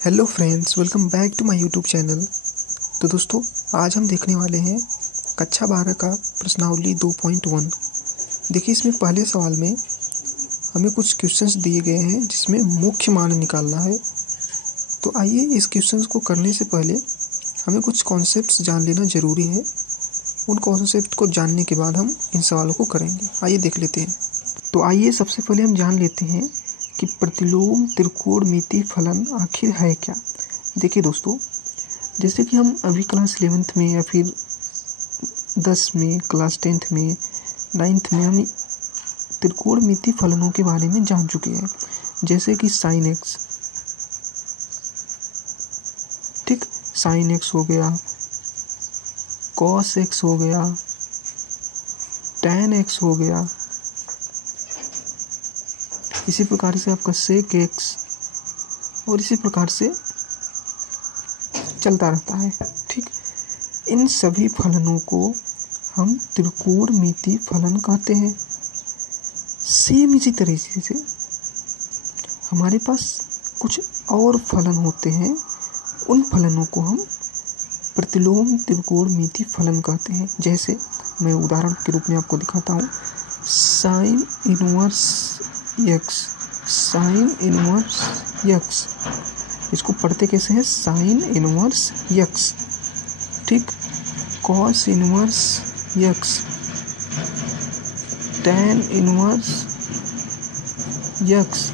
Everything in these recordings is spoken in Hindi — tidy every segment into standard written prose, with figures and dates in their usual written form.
Hello friends, welcome back to my YouTube channel. तो दोस्तों, आज हम देखने वाले हैं कक्षा 12 का प्रश्नावली 2.1। देखिए, इसमें पहले सवाल में हमें कुछ क्वेश्चंस दिए गए हैं जिसमें मुख्य मान निकालना है। तो आइए, इस क्वेश्चंस को करने से पहले हमें कुछ कॉन्सेप्ट्स जान लेना ज़रूरी है। उन कॉन्सेप्ट को जानने के बाद हम इन सवालों को करेंगे। आइए देख लेते हैं। तो आइए सबसे पहले हम जान लेते हैं कि प्रतिलोम त्रिकोणमिति फलन आखिर है क्या। देखिए दोस्तों, जैसे कि हम अभी क्लास 11th में या फिर 10 में, क्लास 10th में, 9th में हम त्रिकोणमिति फलनों के बारे में जान चुके हैं। जैसे कि साइन एक्स, ठीक, साइन एक्स हो गया, कॉस एक्स हो गया, टैन एक्स हो गया, इसी प्रकार से आपका सेक एक्स, और इसी प्रकार से चलता रहता है। ठीक, इन सभी फलनों को हम त्रिकोणमिति फलन कहते हैं। सेम इसी तरीके से हमारे पास कुछ और फलन होते हैं, उन फलनों को हम प्रतिलोम त्रिकोणमिति फलन कहते हैं। जैसे मैं उदाहरण के रूप में आपको दिखाता हूँ, sign inverse x, sign inverse x, इसको पढ़ते कैसे हैं, साइन इनवर्स एक्स। ठीक, cos inverse x, tan inverse x,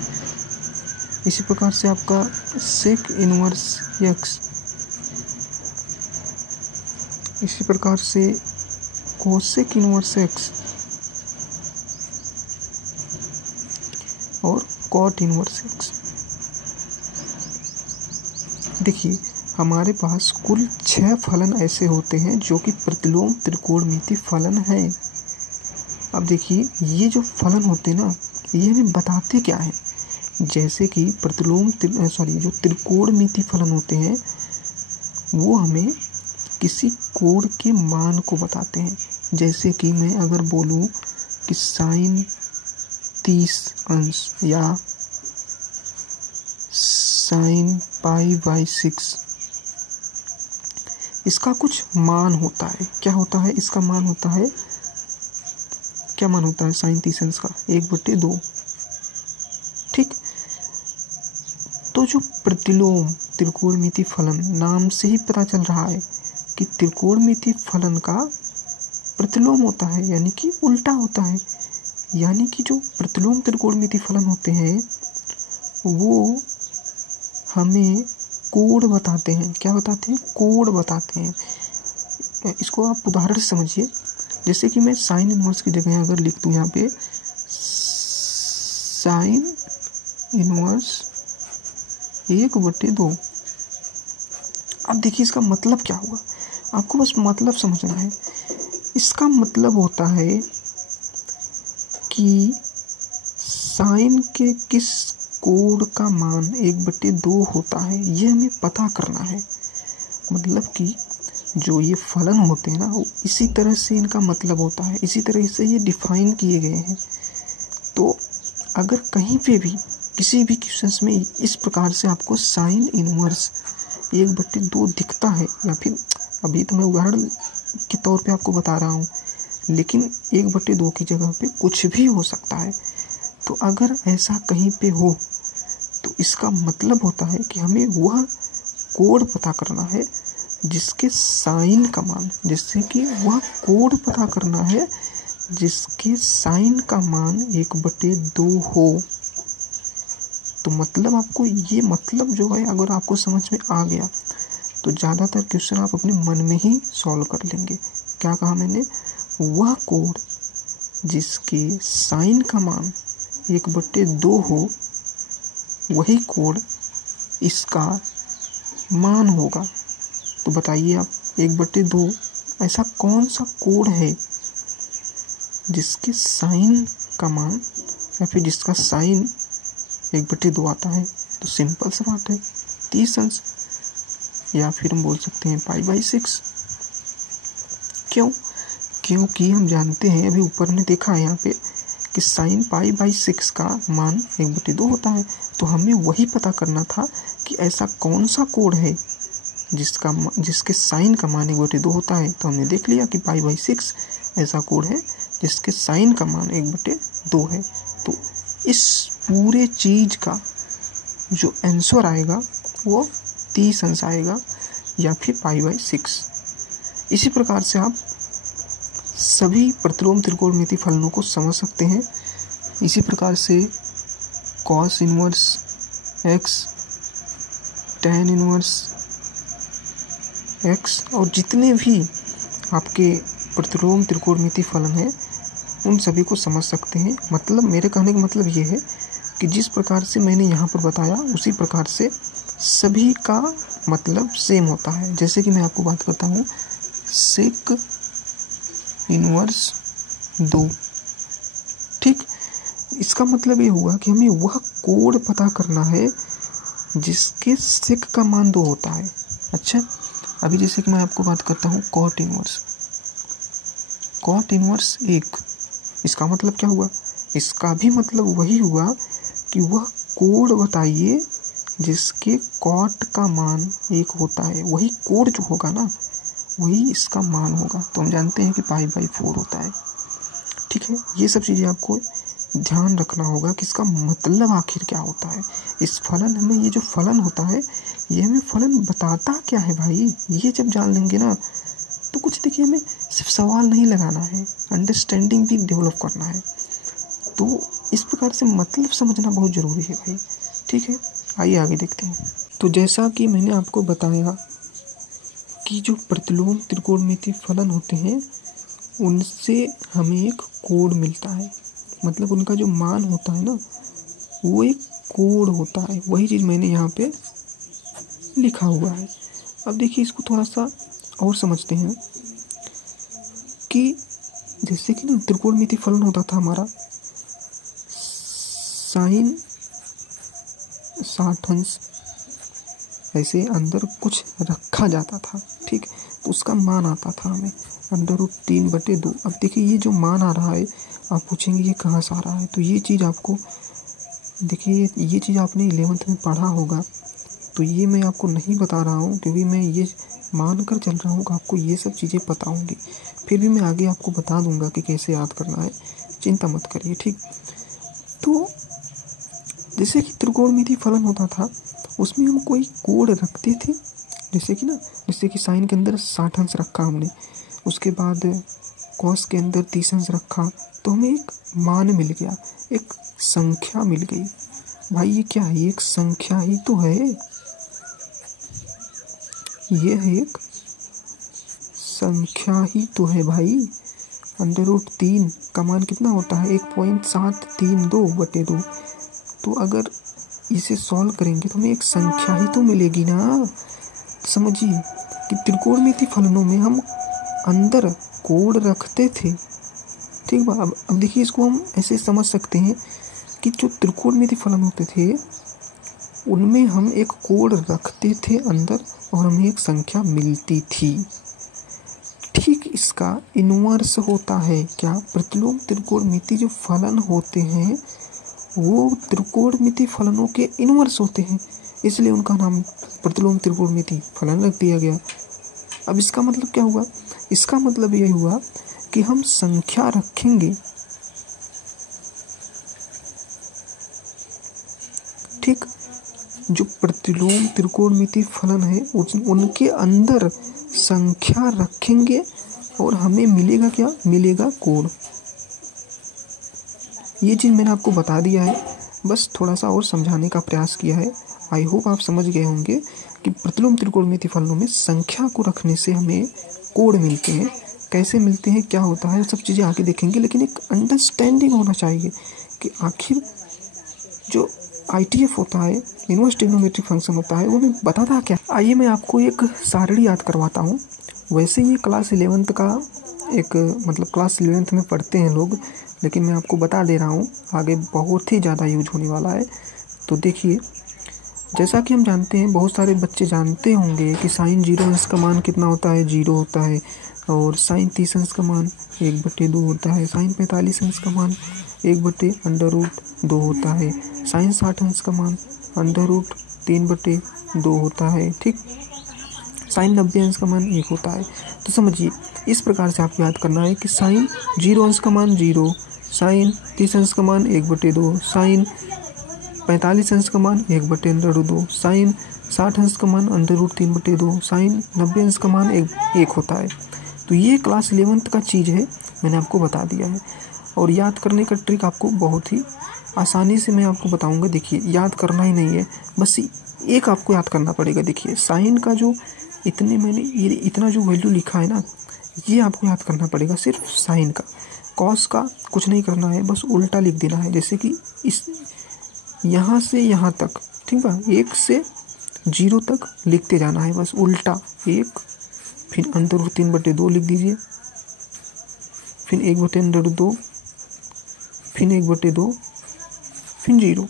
इसी प्रकार से आपका सेक इनवर्स एक्स, इसी प्रकार से कोसेक इनवर्स एक्स और कॉट इनवर्स एक्स। देखिए, हमारे पास कुल 6 फलन ऐसे होते हैं जो कि प्रतिलोम त्रिकोणमिति फलन है। अब देखिए, ये जो फलन होते हैं ना, ये हमें बताते क्या है। जैसे कि जो त्रिकोणमिति फलन होते हैं वो हमें किसी कोण के मान को बताते हैं। जैसे कि मैं अगर बोलूँ कि साइन 30 अंश या साइन π/6, इसका कुछ मान होता है। क्या होता है इसका मान? होता है, क्या मान होता है साइन 30 अंश का? 1/2। ठीक, तो जो प्रतिलोम त्रिकोणमिति फलन, नाम से ही पता चल रहा है कि त्रिकोणमिति फलन का प्रतिलोम होता है, यानी कि उल्टा होता है। यानी कि जो प्रतिलोम त्रिकोणमिति फलन होते हैं वो हमें कोण बताते हैं। क्या बताते हैं? कोण बताते हैं। इसको आप उदाहरण से समझिए। जैसे कि मैं साइन इनवर्स की जगह अगर लिख दूं यहाँ पे साइन इनवर्स 1/2। अब देखिए, इसका मतलब क्या हुआ, आपको बस मतलब समझना है। इसका मतलब होता है कि साइन के किस कोण का मान 1/2 होता है, ये हमें पता करना है। मतलब कि जो ये फलन होते हैं ना, वो इसी तरह से इनका मतलब होता है, इसी तरह से ये डिफाइन किए गए हैं। तो अगर कहीं पे भी किसी भी क्वेश्चंस में इस प्रकार से आपको साइन इनवर्स 1/2 दिखता है, या फिर अभी तो मैं उदाहरण के तौर पे आपको बता रहा हूँ, लेकिन 1/2 की जगह पे कुछ भी हो सकता है। तो अगर ऐसा कहीं पे हो तो इसका मतलब होता है कि हमें वह कोण पता करना है जिसके साइन का मान, जिससे कि वह कोण पता करना है जिसके साइन का मान 1/2 हो। तो मतलब आपको ये मतलब जो है, अगर आपको समझ में आ गया तो ज़्यादातर क्वेश्चन आप अपने मन में ही सॉल्व कर लेंगे। क्या कहा मैंने? वह कोण जिसके साइन का मान 1/2 हो, वही कोण इसका मान होगा। तो बताइए आप, 1/2 ऐसा कौन सा कोण है जिसके साइन का मान, या फिर जिसका साइन 1/2 आता है? तो सिंपल सा बात है, 30 अंश, या फिर हम बोल सकते हैं π/6। क्यों? क्योंकि हम जानते हैं, अभी ऊपर ने देखा है यहाँ पे कि साइन π/6 का मान 1/2 होता है। तो हमें वही पता करना था कि ऐसा कौन सा कोड है जिसके साइन का मान 1/2 होता है। तो हमने देख लिया कि π/6 ऐसा कोड है जिसके साइन का मान 1/2 है। तो इस पूरे चीज़ का जो आंसर आएगा वो 30 अंश आएगा या फिर π/6। इसी प्रकार से आप सभी प्रतिलोम त्रिकोणमिति फलनों को समझ सकते हैं। इसी प्रकार से cos inverse x, tan inverse x और जितने भी आपके प्रतिलोम त्रिकोणमिति फलन हैं उन सभी को समझ सकते हैं। मतलब मेरे कहने का मतलब ये है कि जिस प्रकार से मैंने यहाँ पर बताया उसी प्रकार से सभी का मतलब सेम होता है। जैसे कि मैं आपको बात करता हूँ सेक इनवर्स 2, ठीक। इसका मतलब ये हुआ कि हमें वह कोड पता करना है जिसके सेक का मान 2 होता है। अच्छा, अभी जैसे कि मैं आपको बात करता हूँ कॉट इनवर्स 1, इसका मतलब क्या हुआ? इसका भी मतलब वही हुआ कि वह कोड बताइए जिसके कॉट का मान 1 होता है। वही कोड जो होगा ना वही इसका मान होगा। तो हम जानते हैं कि π/4 होता है, ठीक है। ये सब चीज़ें आपको ध्यान रखना होगा कि इसका मतलब आखिर क्या होता है। इस फलन हमें ये जो फलन होता है ये हमें फलन बताता क्या है भाई, ये जब जान लेंगे ना तो कुछ देखिए हमें सिर्फ सवाल नहीं लगाना है, अंडरस्टैंडिंग भी डेवलप करना है। तो इस प्रकार से मतलब समझना बहुत ज़रूरी है भाई, ठीक है। आइए आगे देखते हैं। तो जैसा कि मैंने आपको बताया कि जो प्रतिलोम त्रिकोणमिति फलन होते हैं उनसे हमें एक कोड मिलता है। मतलब उनका जो मान होता है ना वो एक कोड होता है। वही चीज़ मैंने यहाँ पे लिखा हुआ है। अब देखिए इसको थोड़ा सा और समझते हैं कि जैसे कि ना त्रिकोणमिति फलन होता था हमारा साइन 60 अंश, ऐसे अंदर कुछ रखा जाता था, ठीक। तो उसका मान आता था हमें √3/2। अब देखिए ये जो मान आ रहा है आप पूछेंगे ये कहाँ से आ रहा है। तो ये चीज़ आपको देखिए ये चीज़ आपने 11th में पढ़ा होगा। तो ये मैं आपको नहीं बता रहा हूँ क्योंकि मैं ये मान कर चल रहा हूँ कि आपको ये सब चीज़ें पता होंगी। फिर भी मैं आगे आपको बता दूंगा कि कैसे याद करना है, चिंता मत करिए, ठीक। तो जैसे कि त्रिकोणमिति फलन होता था उसमें हम कोई कोड रखते थे। जैसे कि साइन के अंदर 60 अंश रखा हमने, उसके बाद कॉस के अंदर 30 अंश रखा, तो हमें एक मान मिल गया, एक संख्या मिल गई। भाई ये क्या है? एक संख्या ही तो है, ये है एक संख्या ही तो है भाई। √3 का मान कितना होता है? 1.732/2। तो अगर इसे सॉल्व करेंगे तो हमें एक संख्या ही तो मिलेगी ना। समझिए कि त्रिकोणमिति फलनों में हम अंदर कोड रखते थे, ठीक बा। अब देखिए इसको हम ऐसे समझ सकते हैं कि जो त्रिकोणमिति फलन होते थे उनमें हम एक कोड रखते थे अंदर और हमें एक संख्या मिलती थी। ठीक इसका इनवर्स होता है क्या? प्रतिलोम त्रिकोणमिति जो फलन होते हैं वो त्रिकोणमिति फलनों के इनवर्स होते हैं, इसलिए उनका नाम प्रतिलोम त्रिकोणमिति फलन रख दिया गया। अब इसका मतलब क्या हुआ? इसका मतलब यह हुआ कि हम संख्या रखेंगे, ठीक। जो प्रतिलोम त्रिकोणमिति फलन है उनके अंदर संख्या रखेंगे और हमें मिलेगा क्या? मिलेगा कोड। ये चीज़ मैंने आपको बता दिया है, बस थोड़ा सा और समझाने का प्रयास किया है। आई होप आप समझ गए होंगे कि प्रतिलोम त्रिकोणमिति फलनों में संख्या को रखने से हमें कोड मिलते हैं। कैसे मिलते हैं, क्या होता है, सब चीज़ें आगे देखेंगे। लेकिन एक अंडरस्टैंडिंग होना चाहिए कि आखिर जो ITF होता है, इनवर्स ट्रिग्नोमेट्रिक फंक्शन होता है, वो हमें बताता क्या। आइए मैं आपको एक सारणी याद करवाता हूँ। वैसे ये क्लास 11th का एक मतलब क्लास 11th में पढ़ते हैं लोग, लेकिन मैं आपको बता दे रहा हूँ आगे बहुत ही ज़्यादा यूज होने वाला है। तो देखिए जैसा कि हम जानते हैं, बहुत सारे बच्चे जानते होंगे कि साइन 0 अंश का मान कितना होता है? 0 होता है। और साइन 30 अंश का मान 1/2 होता है। साइन 45 अंश का मान 1/√2 होता है। साइन 60 अंश का मान 3/2 होता है। ठीक, साइन 90 अंश का मान 1 होता है। तो समझिए इस प्रकार से आपको याद करना है कि साइन 0 अंश का मान 0, साइन 30 अंश का मान 1/2, साइन 45 अंश का मान 1/√2, साइन 60 अंश का मान √3/2, साइन 90 अंश का मान 1 होता है। तो ये क्लास 11th का चीज़ है, मैंने आपको बता दिया है। और याद करने का ट्रिक आपको बहुत ही आसानी से मैं आपको बताऊंगा। देखिए याद करना ही नहीं है, बस एक आपको याद करना पड़ेगा। देखिए साइन का जो मैंने ये इतना जो वैल्यू लिखा है ना, ये आपको याद करना पड़ेगा सिर्फ साइन का। कॉस का कुछ नहीं करना है, बस उल्टा लिख देना है। जैसे कि इस यहाँ से यहाँ तक, ठीक है, 1 से 0 तक लिखते जाना है, बस उल्टा। 1 फिर √3/2 लिख दीजिए, फिर 1/√2, फिर 1/2, फिर 0।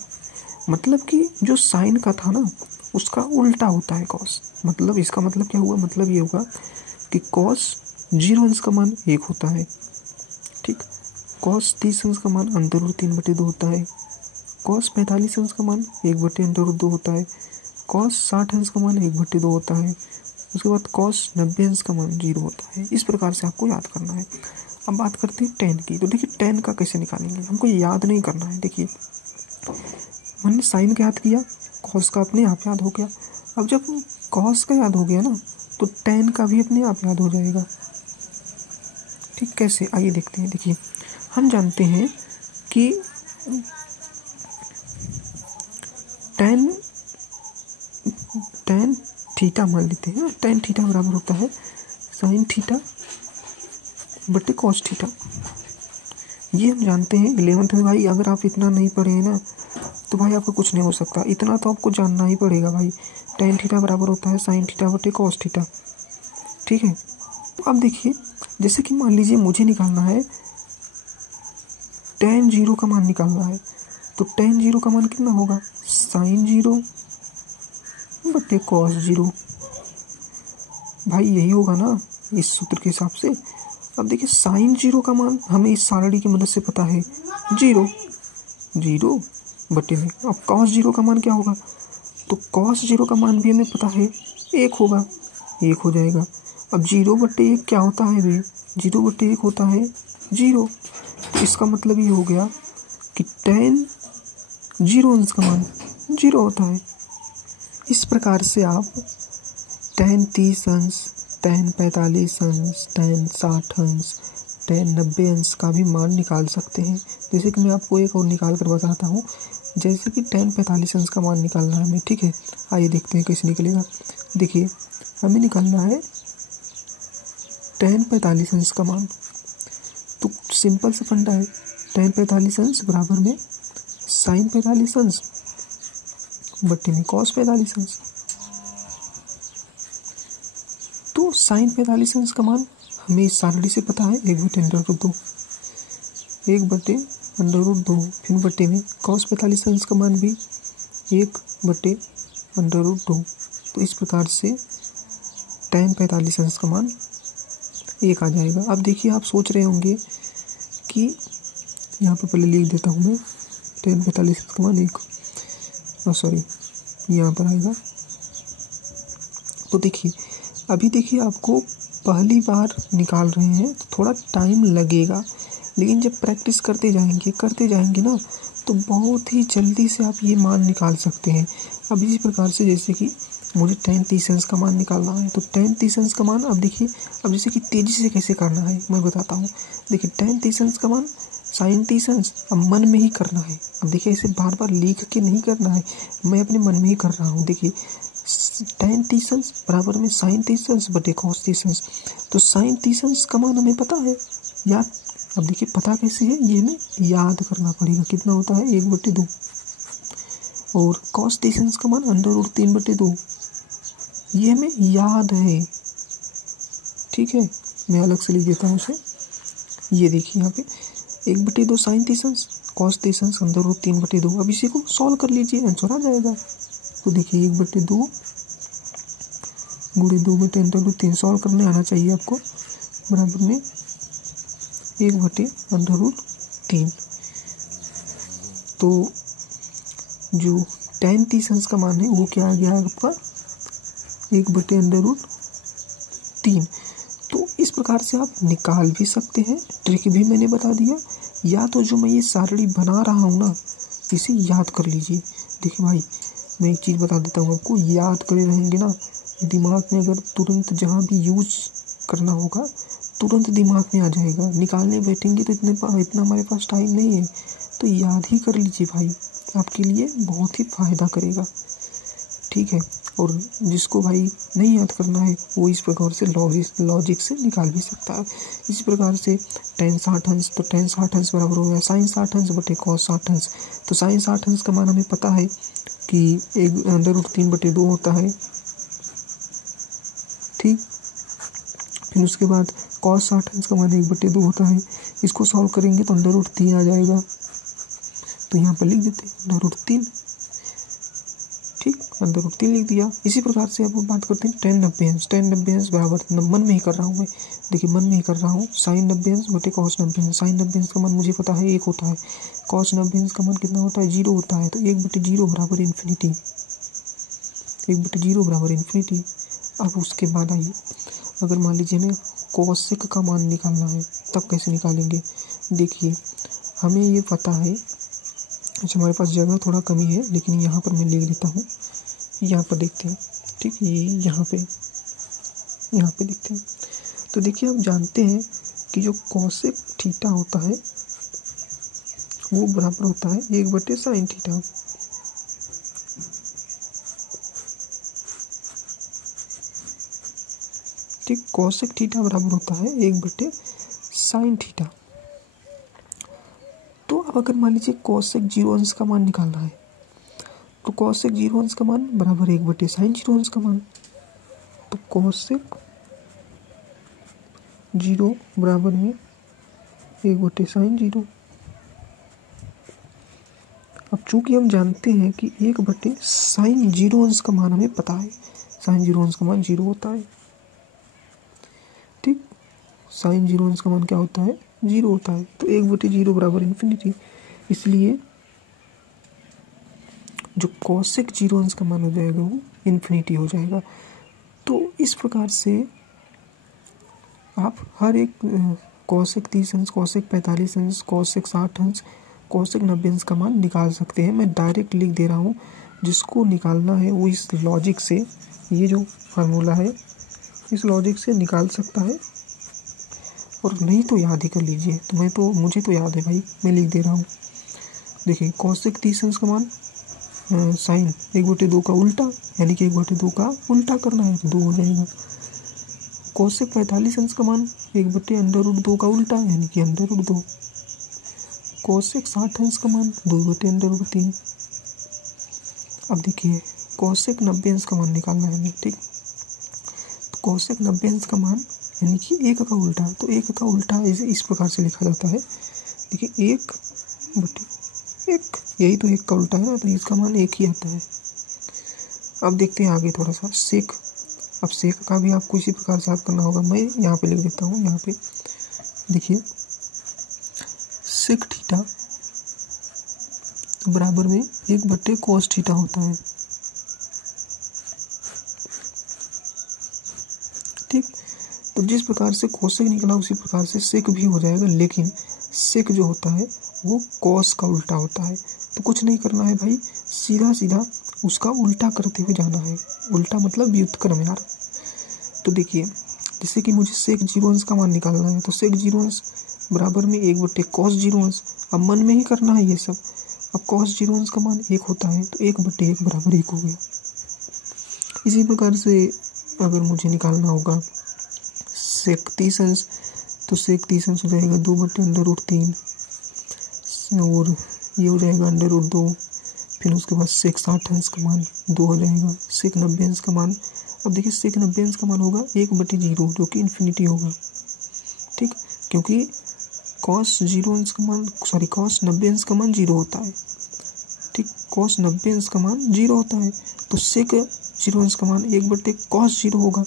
मतलब कि जो साइन का था ना उसका उल्टा होता है कॉस। मतलब इसका मतलब क्या हुआ, मतलब ये होगा कि कॉस 0 अंश का मान 1 होता है। ठीक, कॉस 30 अंश का मान √3/2 होता है, कॉस 45 अंश का मान 1/√2 होता है, कॉस 60 अंश का मान 1/2 होता है, उसके बाद कॉस 90 अंश का मान 0 होता है। इस प्रकार से आपको याद करना है। अब बात करते हैं tan की। तो देखिए tan का कैसे निकालेंगे, हमको याद नहीं करना है। देखिए मैंने साइन का याद किया, कॉस का अपने आप याद हो गया। अब जब कॉस का याद हो गया ना तो tan का भी अपने आप याद हो जाएगा। ठीक, कैसे, आइए देखते हैं। देखिए हम जानते हैं कि tan थीटा मान लेते हैं। tan थीटा बराबर होता है साइन थीटा बटे कॉस थीटा। ये हम जानते हैं 11th में। भाई अगर आप इतना नहीं पढ़े हैं ना तो भाई आपको कुछ नहीं हो सकता। इतना तो आपको जानना ही पड़ेगा भाई। tan थीटा बराबर होता है साइन थीटा बटे कॉस थीटा। ठीक है, अब देखिए जैसे कि मान लीजिए मुझे निकालना है tan 0 का मान निकालना है। तो tan 0 का मान कितना होगा, साइन 0 बटे कॉस 0। भाई यही होगा ना इस सूत्र के हिसाब से। अब देखिए साइन 0 का मान हमें इस सारणी की मदद से पता है 0 बटे में। अब कॉस 0 का मान क्या होगा, तो कॉस 0 का मान भी हमें पता है 1 होगा, 1 हो जाएगा। अब 0/1 क्या होता है भाई, 0/1 होता है 0। तो इसका मतलब ये हो गया कि tan 0 अंश का मान 0 होता है। इस प्रकार से आप tan 30 अंश, tan 45 अंश, tan 60 अंश, tan 90 अंश का भी मान निकाल सकते हैं। जैसे कि मैं आपको एक और निकाल कर बताता हूँ। जैसे कि tan 45 अंश का मान निकालना है हमें। ठीक है, आइए देखते हैं कैसे निकलेगा। देखिए हमें निकालना है tan 45 अंश का मान। तो सिंपल सा फंडा है, tan 45 अंश बराबर में साइन 45 अंश बटे में कॉस 45 अंश। तो साइन 45 अंश का मान हमें इस सारणी से पता है 1/√2, 1/√2, फिर बटे में कॉस 45 अंश का मान भी 1/√2। तो इस प्रकार से tan 45 अंश का मान 1 आ जाएगा। अब देखिए आप सोच रहे होंगे कि यहाँ पर पहले लिख देता हूँ मैं, tan 45 अंश का मान 1, सॉरी यहाँ पर आएगा। तो देखिए अभी देखिए आपको पहली बार निकाल रहे हैं तो थोड़ा टाइम लगेगा, लेकिन जब प्रैक्टिस करते जाएंगे ना तो बहुत ही जल्दी से आप ये मान निकाल सकते हैं। अब इसी प्रकार से जैसे कि मुझे tan 30 अंश का मान निकालना है, तो tan 30 अंश का मान अब देखिए, अब जैसे कि तेज़ी से कैसे करना है मैं बताता हूँ। देखिए tan 30 अंश का मान साइन 30 अंश, अब मन में ही करना है। अब देखिए इसे बार बार लिख के नहीं करना है, मैं अपने मन में ही कर रहा हूँ। देखिए tan 30 अंश बराबर में साइन 30 अंश बटे कॉस 30 अंश। तो साइन 30 अंश का मान हमें पता है याद। अब देखिए पता कैसे है, ये हमें याद करना पड़ेगा। कितना होता है 1/2, और कॉस 30 अंश का मान √3/2, ये हमें याद है। ठीक है, मैं अलग से लिख देता हूँ उसे। ये देखिए यहाँ पे 1/2 साइन 30 अंश, कॉस 30 अंश √3/2। अब इसी को सॉल्व कर लीजिए, आंसर आ जाएगा। तो देखिए 1/2 गुणे 2/√3 सॉल्व करने आना चाहिए आपको, बराबर में 1/√3। तो जो tan 30 अंश का मान है वो क्या आ गया आपका 1/√3। तो इस प्रकार से आप निकाल भी सकते हैं, ट्रिक भी मैंने बता दिया। या तो जो मैं ये सारणी बना रहा हूँ ना, इसे याद कर लीजिए। देखिए भाई, मैं एक चीज़ बता देता हूँ आपको, याद करे रहेंगे ना, दिमाग में अगर तुरंत जहाँ भी यूज करना होगा तुरंत दिमाग में आ जाएगा। निकालने बैठेंगे तो इतना हमारे पास टाइम नहीं है, तो याद ही कर लीजिए भाई, आपके लिए बहुत ही फ़ायदा करेगा, ठीक है। और जिसको भाई नहीं याद करना है वो इस प्रकार से लॉजिक से निकाल भी सकता है। इसी प्रकार से tan 60 अंश, तो tan 60 अंश बराबर हो गया sin 60 अंश बटे cos 60 अंश। तो sin 60 अंश का मान हमें पता है कि 1/√3/2 होता है, ठीक। फिर उसके बाद cos 60 अंश का मान 1/2 होता है। इसको सॉल्व करेंगे तो √3 आ जाएगा, तो यहाँ पर लिख देते हैं √3, ठीक, √3 लिख दिया। इसी प्रकार से अब बात करते हैं tan 90 अंश। tan 90 अंश बराबर, मन में ही कर रहा हूँ मैं, देखिए मन में ही कर रहा हूँ, sin 90 अंश बटे cos 90 अंश। sin 90 अंश का मान मुझे पता है 1 होता है, cos 90 अंश का मान कितना होता है 0 होता है, तो 1/0 बराबर इन्फिनिटी, 1/0 बराबर इन्फिनिटी। अब उसके बाद आइए, अगर मान लीजिए हमें कोसेक का मान निकालना है तब कैसे निकालेंगे। देखिए हमें ये पता है, अच्छा हमारे पास जगह थोड़ा कमी है लेकिन यहाँ पर मैं लिख देता हूँ, यहाँ पर देखते हैं, ठीक, ये यहाँ पे देखते हैं। तो देखिए आप जानते हैं कि जो कोसेक थीटा होता है वो बराबर होता है 1/sin थीटा, ठीक। कोसेक थीटा बराबर होता है 1/sin थीटा। तो अब अगर मान लीजिए कोसेक 0 अंश का मान निकालना है, तो कोसेक 0 अंश का मान बराबर 1/sin 0 अंश का मान, तो कोसेक 0 बराबर है 1/sin 0। अब चूंकि हम जानते हैं कि 1/sin 0 अंश का मान हमें पता है, sin 0 अंश का मान 0 होता है, ठीक। sin 0 अंश का मान क्या होता है 0 होता है, तो 1/0 बराबर इन्फिनिटी। इसलिए जो कोसेक 0 अंश का मान हो जाएगा वो इन्फिनिटी हो जाएगा। तो इस प्रकार से आप हर एक कोसेक 30 अंश, कोसेक 45 अंश, कोसेक 60 अंश, कोसेक 90 अंश का मान निकाल सकते हैं। मैं डायरेक्ट लिख दे रहा हूँ, जिसको निकालना है वो इस लॉजिक से, ये जो फार्मूला है इस लॉजिक से निकाल सकता है, और नहीं तो याद ही कर लीजिए। तो मुझे तो याद है भाई, मैं लिख दे रहा हूँ। देखिए कोसेक 30 अंश का मान साइन 1/2 का उल्टा, यानी कि 1/2 का उल्टा करना है तो 2 हो जाएगा। कोसेक 45 अंश का मान 1/√2 का उल्टा, यानी कि √2। कोसेक 60 अंश का मान 2/√3। अब देखिए कोसेक 90 अंश का मान निकालना है हमें, ठीक। तो कोसेक 90 अंश का मान यानी कि 1 का उल्टा, तो 1 का उल्टा इस प्रकार से लिखा जाता है। देखिए 1/1, यही तो 1 का उल्टा है ना, तो इसका मान 1 ही आता है। अब देखते हैं आगे थोड़ा सा सेक। अब सेक का भी आपको इसी प्रकार से याद करना होगा, मैं यहाँ पे लिख देता हूँ। यहाँ पे देखिए सेक थीटा बराबर में 1/cos थीटा होता है, ठीक। तो जिस प्रकार से कोसेक निकला उसी प्रकार से सेक भी हो जाएगा, लेकिन सेक जो होता है वो कॉस का उल्टा होता है। तो कुछ नहीं करना है भाई, सीधा सीधा उसका उल्टा करते हुए जाना है। उल्टा मतलब व्युत्क्रम यार। तो देखिए जैसे कि मुझे सेक 0 अंश का मान निकालना है, तो सेक 0 अंश बराबर में 1/cos 0 अंश। अब मन में ही करना है ये सब। अब cos 0 अंश का मान 1 होता है, तो 1/1 बराबर 1 हो गया। इसी प्रकार से अगर मुझे निकालना होगा सेक 30 अंश, तो सेक 30 अंश हो जाएगा 2/√3, और ये हो जाएगा √2। फिर उसके बाद सेक 60 अंश का मान 2 हो जाएगा। सेक 90 अंश का मान, अब देखिए सेक 90 अंश का मान होगा 1/0, जो कि इन्फिनिटी होगा, ठीक। क्योंकि cos 0 अंश का मान cos 90 अंश का मान 0 होता है, ठीक। cos 90 अंश का मान 0 होता है, तो सेक 0 अंश का मान 1/cos 0 होगा,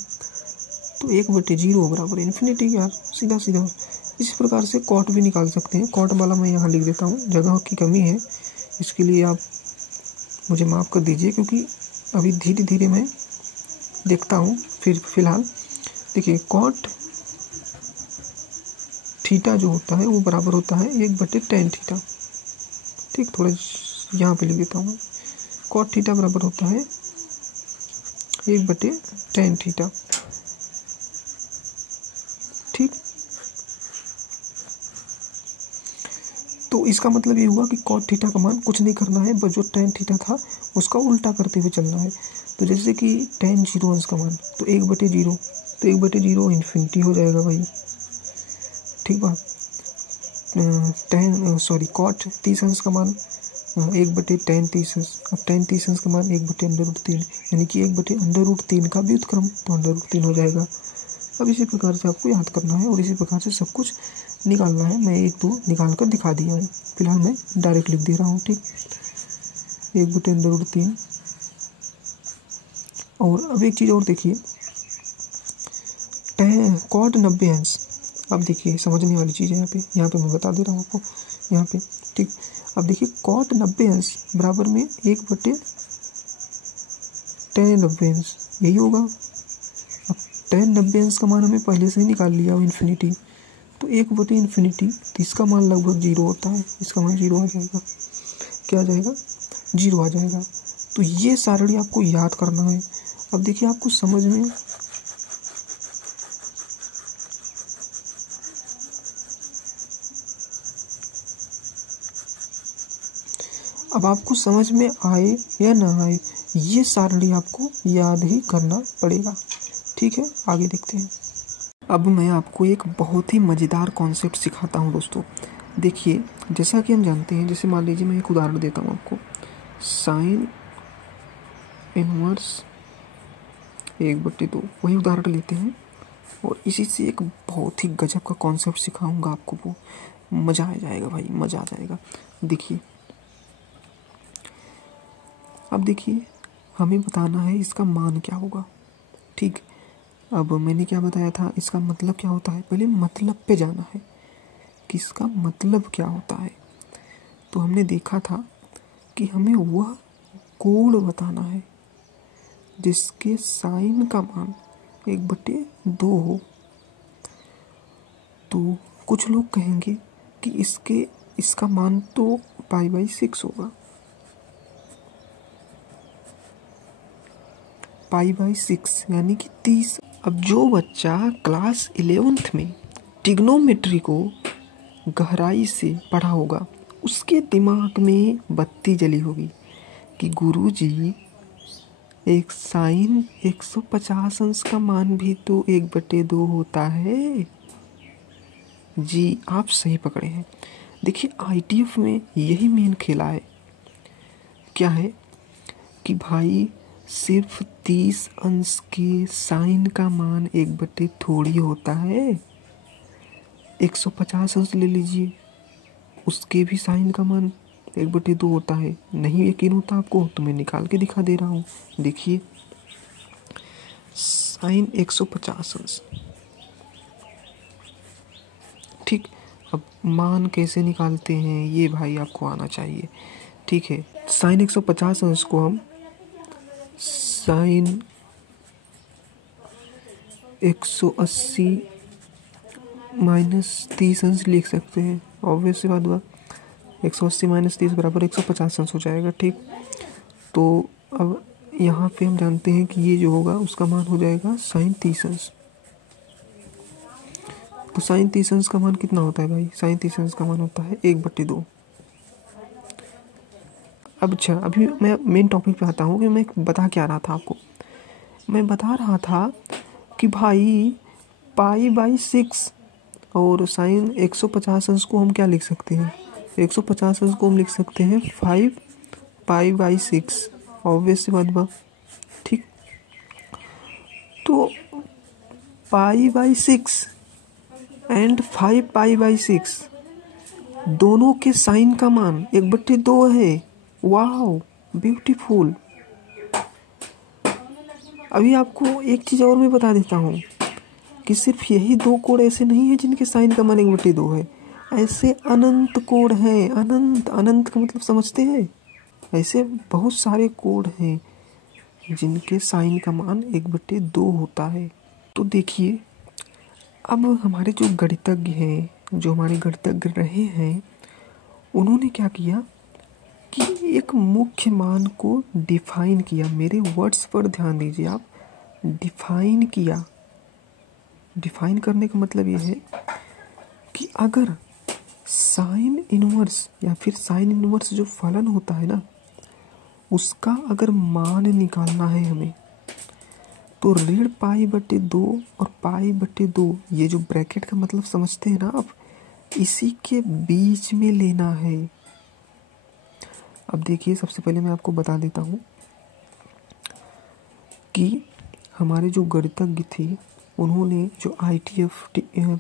तो 1/0 बराबर इन्फिनिटी यार, सीधा सीधा। इसी प्रकार से कॉट भी निकाल सकते हैं। कॉट वाला मैं यहाँ लिख देता हूँ, जगह की कमी है, इसके लिए आप मुझे माफ़ कर दीजिए, क्योंकि अभी धीरे धीरे मैं देखता हूँ। फिलहाल देखिए, कॉट थीटा जो होता है वो बराबर होता है 1/tan थीटा। ठीक, थोड़ा यहाँ पे लिख देता हूँ। कॉट थीटा बराबर होता है 1/tan थीटा। ठीक, तो इसका मतलब ये हुआ कि कॉट थीटा का मान कुछ नहीं करना है, बस जो tan थीटा था उसका उल्टा करते हुए चलना है। तो जैसे कि tan 0 अंश का मान, तो 1/0, तो 1/0 इन्फिनिटी हो जाएगा भाई। ठीक बात। कॉट 30 अंश का मान 1/tan 30 अंश। अब tan 30 अंश का मान 1/√3, यानी कि 1/√3 का व्युत्क्रम, तो √3 हो जाएगा। अब इसी प्रकार से आपको याद करना है और इसी प्रकार से सब कुछ निकालना है। मैं 1-2 निकाल कर दिखा दिया हूँ, फिलहाल मैं डायरेक्ट लिख दे रहा हूँ। ठीक, 1/√3। और अब एक चीज़ और देखिए, कॉट 90 अंश। अब देखिए समझने वाली चीज़ है यहाँ पे मैं बता दे रहा हूँ आपको यहाँ पे। ठीक, अब देखिए कॉट 90 अंश बराबर में 1/tan 90 अंश, यही होगा। अब tan 90 अंश का मान हमें पहले से ही निकाल लिया हो, इन्फिनिटी, तो 1/∞, तो इसका मान लगभग 0 होता है। इसका मान 0 आ जाएगा। क्या आ जाएगा? 0 आ जाएगा। तो ये सारणी आपको याद करना है। अब देखिए आपको समझ में आए या ना आए, ये सारणी आपको याद ही करना पड़ेगा। ठीक है, आगे देखते हैं। अब मैं आपको एक बहुत ही मज़ेदार कॉन्सेप्ट सिखाता हूँ दोस्तों। देखिए, जैसा कि हम जानते हैं, जैसे मान लीजिए मैं एक उदाहरण देता हूँ आपको, साइन इनवर्स 1/2, वही उदाहरण लेते हैं और इसी से एक बहुत ही गजब का कॉन्सेप्ट सिखाऊंगा आपको। वो मज़ा आ जाएगा भाई, मज़ा आ जाएगा। देखिए, अब देखिए हमें बताना है इसका मान क्या होगा। ठीक, अब मैंने क्या बताया था, इसका मतलब क्या होता है, पहले मतलब पे जाना है कि इसका मतलब क्या होता है। तो हमने देखा था कि हमें वह कोण बताना है जिसके साइन का मान 1/2 हो। तो कुछ लोग कहेंगे कि इसका मान तो π/6 होगा, π/6 यानी कि 30। अब जो बच्चा क्लास 11th में ट्रिग्नोमेट्री को गहराई से पढ़ा होगा, उसके दिमाग में बत्ती जली होगी कि गुरुजी, एक साइन 150 अंश का मान भी तो 1/2 होता है। जी, आप सही पकड़े हैं। देखिए, ITF में यही मेन खेला है। क्या है कि भाई सिर्फ 30 अंश के साइन का मान 1/2 थोड़ी होता है। 150 अंश ले लीजिए, उसके भी साइन का मान 1/2 होता है। नहीं यकीन होता आपको तो मैं निकाल के दिखा दे रहा हूँ। देखिए, साइन 150 अंश। ठीक, अब मान कैसे निकालते हैं ये भाई आपको आना चाहिए। ठीक है, साइन 150 अंश को हम साइन 180 माइनस 30 अंश लिख सकते हैं। ऑब्वियस सी बात हुआ, 180 माइनस 30 बराबर 150 अंश हो जाएगा। ठीक, तो अब यहाँ पे हम जानते हैं कि ये जो होगा उसका मान हो जाएगा साइन 30 अंश। तो साइन 30 अंश का मान कितना होता है भाई? साइन 30 अंश का मान होता है 1/2। अब अच्छा, अभी मैं मेन टॉपिक पे आता हूँ कि मैं बता क्या रहा था आपको। मैं बता रहा था कि भाई π/6 और साइन 150 अंश को हम क्या लिख सकते हैं? 150 अंश को हम लिख सकते हैं 5π/6। ऑब्वियस सी बात बा। ठीक, तो π/6 एंड 5π/6 दोनों के साइन का मान 1/2 है। Wow, beautiful. अभी आपको एक चीज़ और मैं बता देता हूँ कि सिर्फ यही 2 कोण ऐसे नहीं है जिनके साइन का मान 1/2 है। ऐसे अनंत कोण हैं। अनंत, अनंत का मतलब समझते हैं? ऐसे बहुत सारे कोड हैं जिनके साइन का मान 1/2 होता है। तो देखिए, अब हमारे जो गणितज्ञ हैं, जो हमारे गणितज्ञ रहे हैं, उन्होंने क्या किया कि एक मुख्य मान को डिफाइन किया। मेरे वर्ड्स पर ध्यान दीजिए आप, डिफाइन किया। डिफाइन करने का मतलब यह है कि अगर साइन इनवर्स या फिर साइन इनवर्स जो फलन होता है ना, उसका अगर मान निकालना है हमें, तो ऋण π/2 और π/2, ये जो ब्रैकेट का मतलब समझते हैं ना आप, इसी के बीच में लेना है। अब देखिए, सबसे पहले मैं आपको बता देता हूँ कि हमारे जो गणितज्ञ थे, उन्होंने जो ITF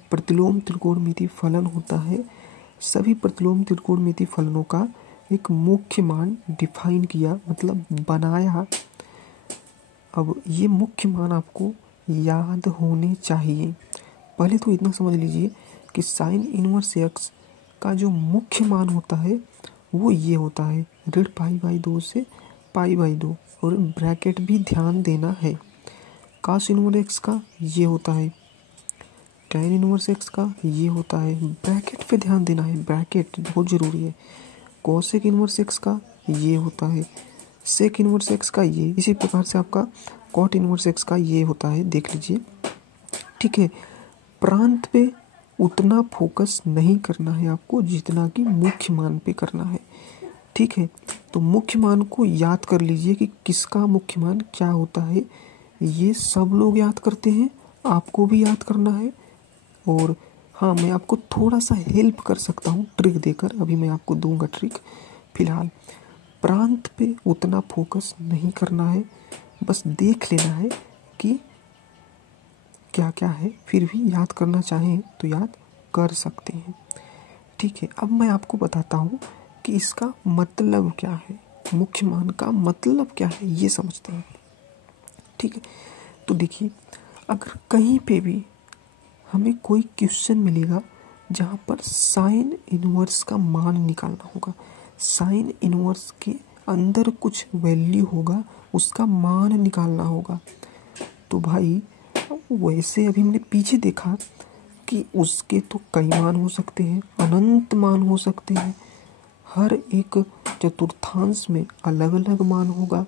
प्रतिलोम त्रिकोणमिति फलन होता है, सभी प्रतिलोम त्रिकोणमिति फलनों का एक मुख्य मान डिफाइन किया, मतलब बनाया। अब ये मुख्य मान आपको याद होने चाहिए। पहले तो इतना समझ लीजिए कि साइन इनवर्स एक्स का जो मुख्य मान होता है वो ये होता है, ऋण π/2 से π/2, और ब्रैकेट भी ध्यान देना है। कॉस इनवर्स एक्स का ये होता है, टैन इनवर्स एक्स का ये होता है। ब्रैकेट पे ध्यान देना है, ब्रैकेट बहुत ज़रूरी है। कोसेक इनवर्स एक्स का ये होता है, सेक इनवर्स एक्स का ये, इसी प्रकार से आपका कॉट इनवर्स एक्स का ये होता है, देख लीजिए। ठीक है, प्रांत पे उतना फोकस नहीं करना है आपको जितना कि मुख्य मान पे करना है। ठीक है, तो मुख्य मान को याद कर लीजिए कि किसका मुख्य मान क्या होता है। ये सब लोग याद करते हैं, आपको भी याद करना है। और हाँ, मैं आपको थोड़ा सा हेल्प कर सकता हूँ ट्रिक देकर, अभी मैं आपको दूंगा ट्रिक। फिलहाल प्रांत पे उतना फोकस नहीं करना है, बस देख लेना है कि क्या क्या है, फिर भी याद करना चाहें तो याद कर सकते हैं। ठीक है, अब मैं आपको बताता हूँ कि इसका मतलब क्या है, मुख्य मान का मतलब क्या है, ये समझते हैं। ठीक है, तो देखिए, अगर कहीं पे भी हमें कोई क्वेश्चन मिलेगा जहाँ पर साइन इनवर्स का मान निकालना होगा, साइन इनवर्स के अंदर कुछ वैल्यू होगा, उसका मान निकालना होगा, तो भाई वैसे अभी हमने पीछे देखा कि उसके तो कई मान हो सकते हैं, अनंत मान हो सकते हैं, हर एक चतुर्थांश में अलग अलग मान होगा।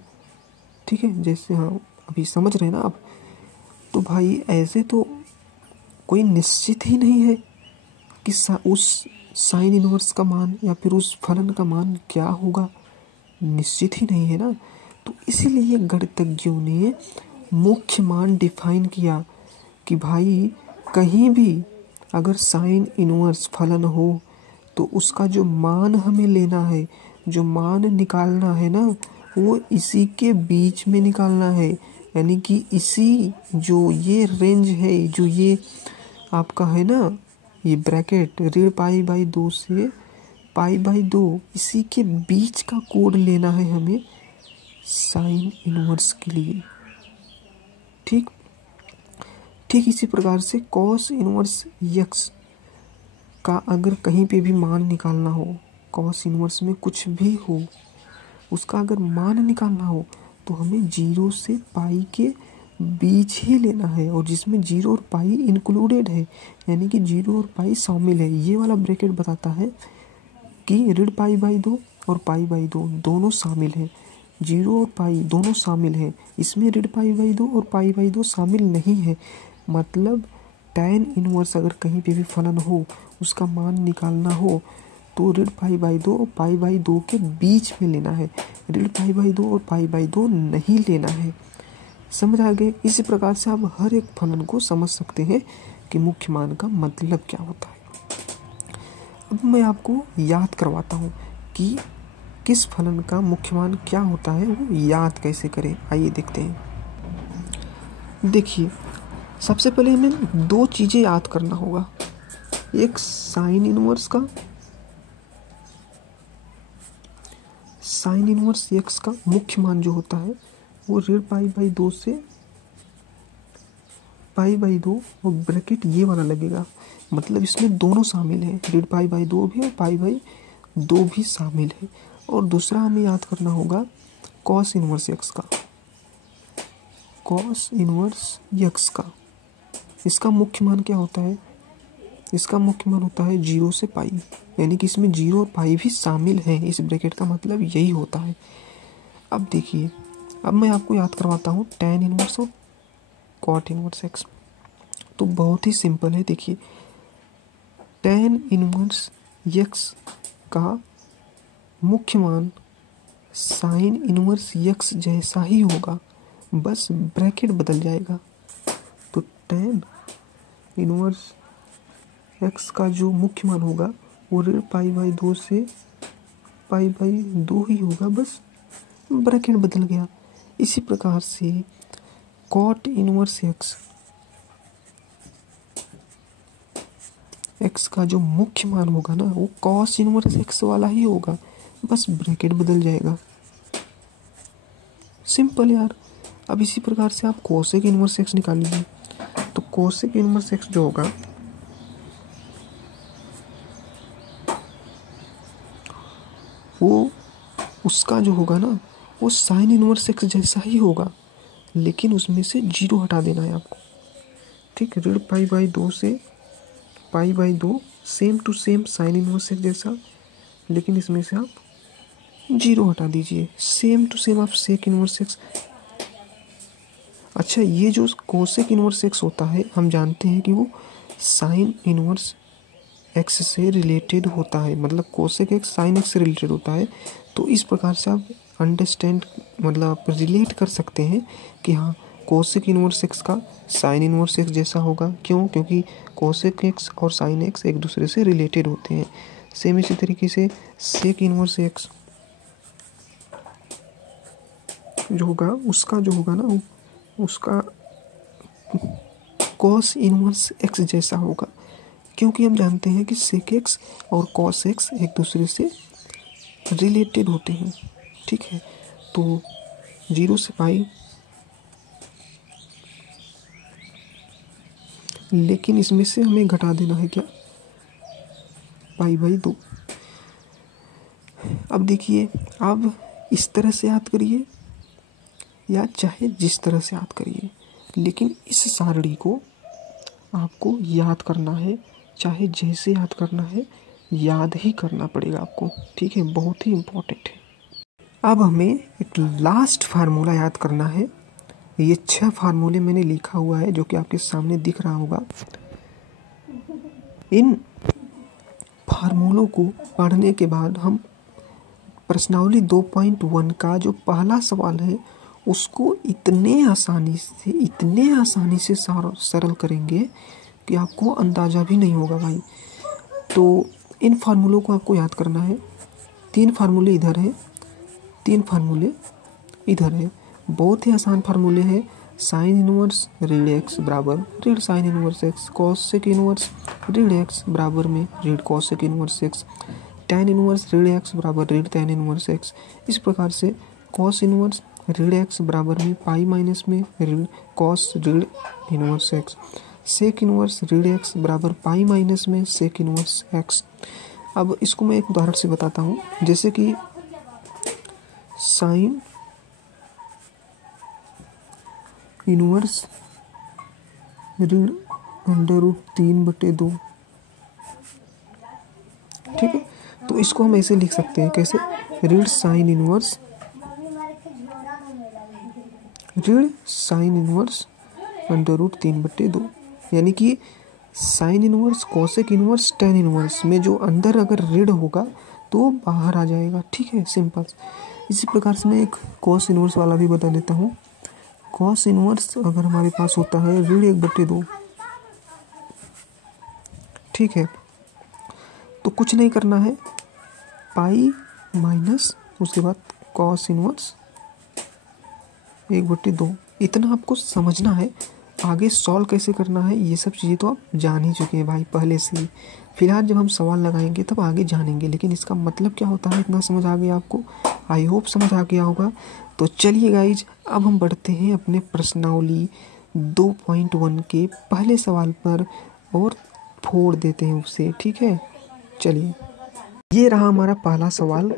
ठीक है, जैसे हाँ अभी समझ रहे हैं ना आप। तो भाई ऐसे तो कोई निश्चित ही नहीं है कि उस साइन इनवर्स का मान या फिर उस फलन का मान क्या होगा, निश्चित ही नहीं है ना। तो इसीलिए गणितज्ञों ने मुख्य मान डिफाइन किया कि भाई कहीं भी अगर साइन इनवर्स फलन हो तो उसका जो मान हमें लेना है, जो मान निकालना है ना, वो इसी के बीच में निकालना है। यानी कि इसी जो ये रेंज है, जो ये आपका है ना, ये ब्रैकेट ऋण π/2 से π/2, इसी के बीच का कोड लेना है हमें साइन इनवर्स के लिए। ठीक ठीक इसी प्रकार से कॉस इनवर्स एक्स का अगर कहीं पे भी मान निकालना हो, कॉस इनवर्स में कुछ भी हो, उसका अगर मान निकालना हो तो हमें 0 से पाई के बीच ही लेना है, और जिसमें 0 और पाई इंक्लूडेड है, यानी कि 0 और पाई शामिल है। ये वाला ब्रैकेट बताता है कि ऋण π/2 और π/2 दोनों शामिल हैं, 0 और पाई दोनों शामिल हैं। इसमें ऋण π/2 और π/2 शामिल नहीं है, मतलब टैन इनवर्स अगर कहीं पे भी फलन हो, उसका मान निकालना हो तो ऋण π/2 और π/2 के बीच में लेना है, ऋण π/2 और π/2 नहीं लेना है। समझ आ गए? इसी प्रकार से आप हर एक फलन को समझ सकते हैं कि मुख्य मान का मतलब क्या होता है। अब मैं आपको याद करवाता हूँ कि किस फलन का मुख्य मान क्या होता है, वो याद कैसे करें। आइए देखते हैं। देखिए, सबसे पहले हमें 2 चीज़ें याद करना होगा। एक साइन इनवर्स का, साइन इनवर्स एक्स का मुख्य मान जो होता है वो ऋण π/2 से π/2, और ब्रैकेट ये वाला लगेगा, मतलब इसमें दोनों शामिल हैं, ऋण π/2 भी और π/2 भी शामिल है। और दूसरा हमें याद करना होगा कॉस इनवर्स एक्स का, कॉस इनवर्स एक्स का। इसका मुख्य मान क्या होता है? इसका मुख्य मान होता है 0 से पाई, यानी कि इसमें 0 और पाई भी शामिल है। इस ब्रैकेट का मतलब यही होता है। अब देखिए, अब मैं आपको याद करवाता हूँ tan इनवर्स और कॉट इनवर्स एक्स। तो बहुत ही सिंपल है। देखिए tan इनवर्स एक्स का मुख्य मान साइन इनवर्स एक्स जैसा ही होगा, बस ब्रैकेट बदल जाएगा। तो tan इनवर्स एक्स का जो मुख्य मान होगा वो √π/2 से π/2 ही होगा, बस ब्रैकेट बदल गया। इसी प्रकार से कॉट इनवर्स एक्स का जो मुख्य मान होगा ना वो कॉस इनवर्स एक्स वाला ही होगा, बस ब्रैकेट बदल जाएगा। सिंपल यार। अब इसी प्रकार से आप कोसेक इनवर्स एक्स निकाल लीजिए। तो कोसेक इनवर्स एक्स जो होगा वो उसका जो होगा ना वो साइन इनवर्स एक्स जैसा ही होगा, लेकिन उसमें से 0 हटा देना है आपको। ठीक है, √π/2 से π/2 same to same sine inverse x जैसा, लेकिन इसमें से आप 0 हटा दीजिए। सेम टू सेम आप सेक इनवर्स एक्स। अच्छा, ये जो कोसेक इनवर्स एक्स होता है हम जानते हैं कि वो साइन इनवर्स एक्स से रिलेटेड होता है, मतलब कोसेक एक्स साइन एक्स से रिलेटेड होता है। तो इस प्रकार से आप अंडरस्टैंड मतलब आप रिलेट कर सकते हैं कि हाँ कोसेक इनवर्स एक्स का साइन इनवर्स एक्स जैसा होगा। क्यों? क्योंकि कोसेक एक्स और साइन एक्स एक दूसरे से रिलेटेड होते हैं। सेम इसी तरीके से सेक इनवर्स एक्स जो होगा उसका जो होगा ना उसका कॉस इनवर्स एक्स जैसा होगा, क्योंकि हम जानते हैं कि सेक एक्स और कॉस एक्स एक दूसरे से रिलेटेड होते हैं। ठीक है, तो 0 से पाई, लेकिन इसमें से हमें घटा देना है क्या? π/2। अब देखिए, अब इस तरह से याद करिए या चाहे जिस तरह से याद करिए, लेकिन इस सारणी को आपको याद करना है, चाहे जैसे याद करना है याद ही करना पड़ेगा आपको। ठीक है, बहुत ही इम्पोर्टेंट है। अब हमें एक लास्ट फार्मूला याद करना है। ये 6 फार्मूले मैंने लिखा हुआ है जो कि आपके सामने दिख रहा होगा। इन फार्मूलों को पढ़ने के बाद हम प्रश्नावली 2.1 का जो पहला सवाल है उसको इतने आसानी से सरल करेंगे कि आपको अंदाज़ा भी नहीं होगा भाई। तो इन फार्मूलों को आपको याद करना है। 3 फार्मूले इधर हैं, 3 फार्मूले इधर है। बहुत ही आसान फार्मूले हैं। साइन इनवर्स रीड एक्स बराबर रीड sine inverse x, cosec inverse रीड एक्स बराबर में रीड cosec inverse x, tan inverse रीड एक्स बराबर रीड tan इनवर्स एक्स। इस प्रकार से कॉस इनवर्स रीड एक्स बराबर में पाई माइनस में रीड कॉस रीड इनवर्स एक्स, सेक इनवर्स रीड एक्स बराबर पाई माइनस में सेक इनवर्स एक्स। अब इसको मैं एक उदाहरण से बताता हूँ, जैसे कि साइन इनवर्स रीड √3/2। ठीक है, तो इसको हम ऐसे लिख सकते हैं, कैसे? रीड साइन इनवर्स √3/2, यानी कि sine inverse cosec inverse tan inverse में जो अंदर अगर रीड होगा तो बाहर आ जाएगा। ठीक है, सिंपल। इसी प्रकार से मैं एक कॉस इनवर्स वाला भी बता देता हूँ। कॉस इनवर्स अगर हमारे पास होता है रीड 1/2, ठीक है, तो कुछ नहीं करना है, पाई माइनस उसके बाद कॉस इनवर्स 1/2, इतना आपको समझना है। आगे सॉल्व कैसे करना है ये सब चीज़ें तो आप जान ही चुके हैं भाई पहले से ही। फिलहाल जब हम सवाल लगाएंगे तब आगे जानेंगे, लेकिन इसका मतलब क्या होता है इतना समझ आ गया आपको? आई होप समझ आ गया होगा। तो चलिए गाइज, अब हम बढ़ते हैं अपने प्रश्नावली 2.1 के पहले सवाल पर और फोड़ देते हैं उसे। ठीक है, चलिए, ये रहा हमारा पहला सवाल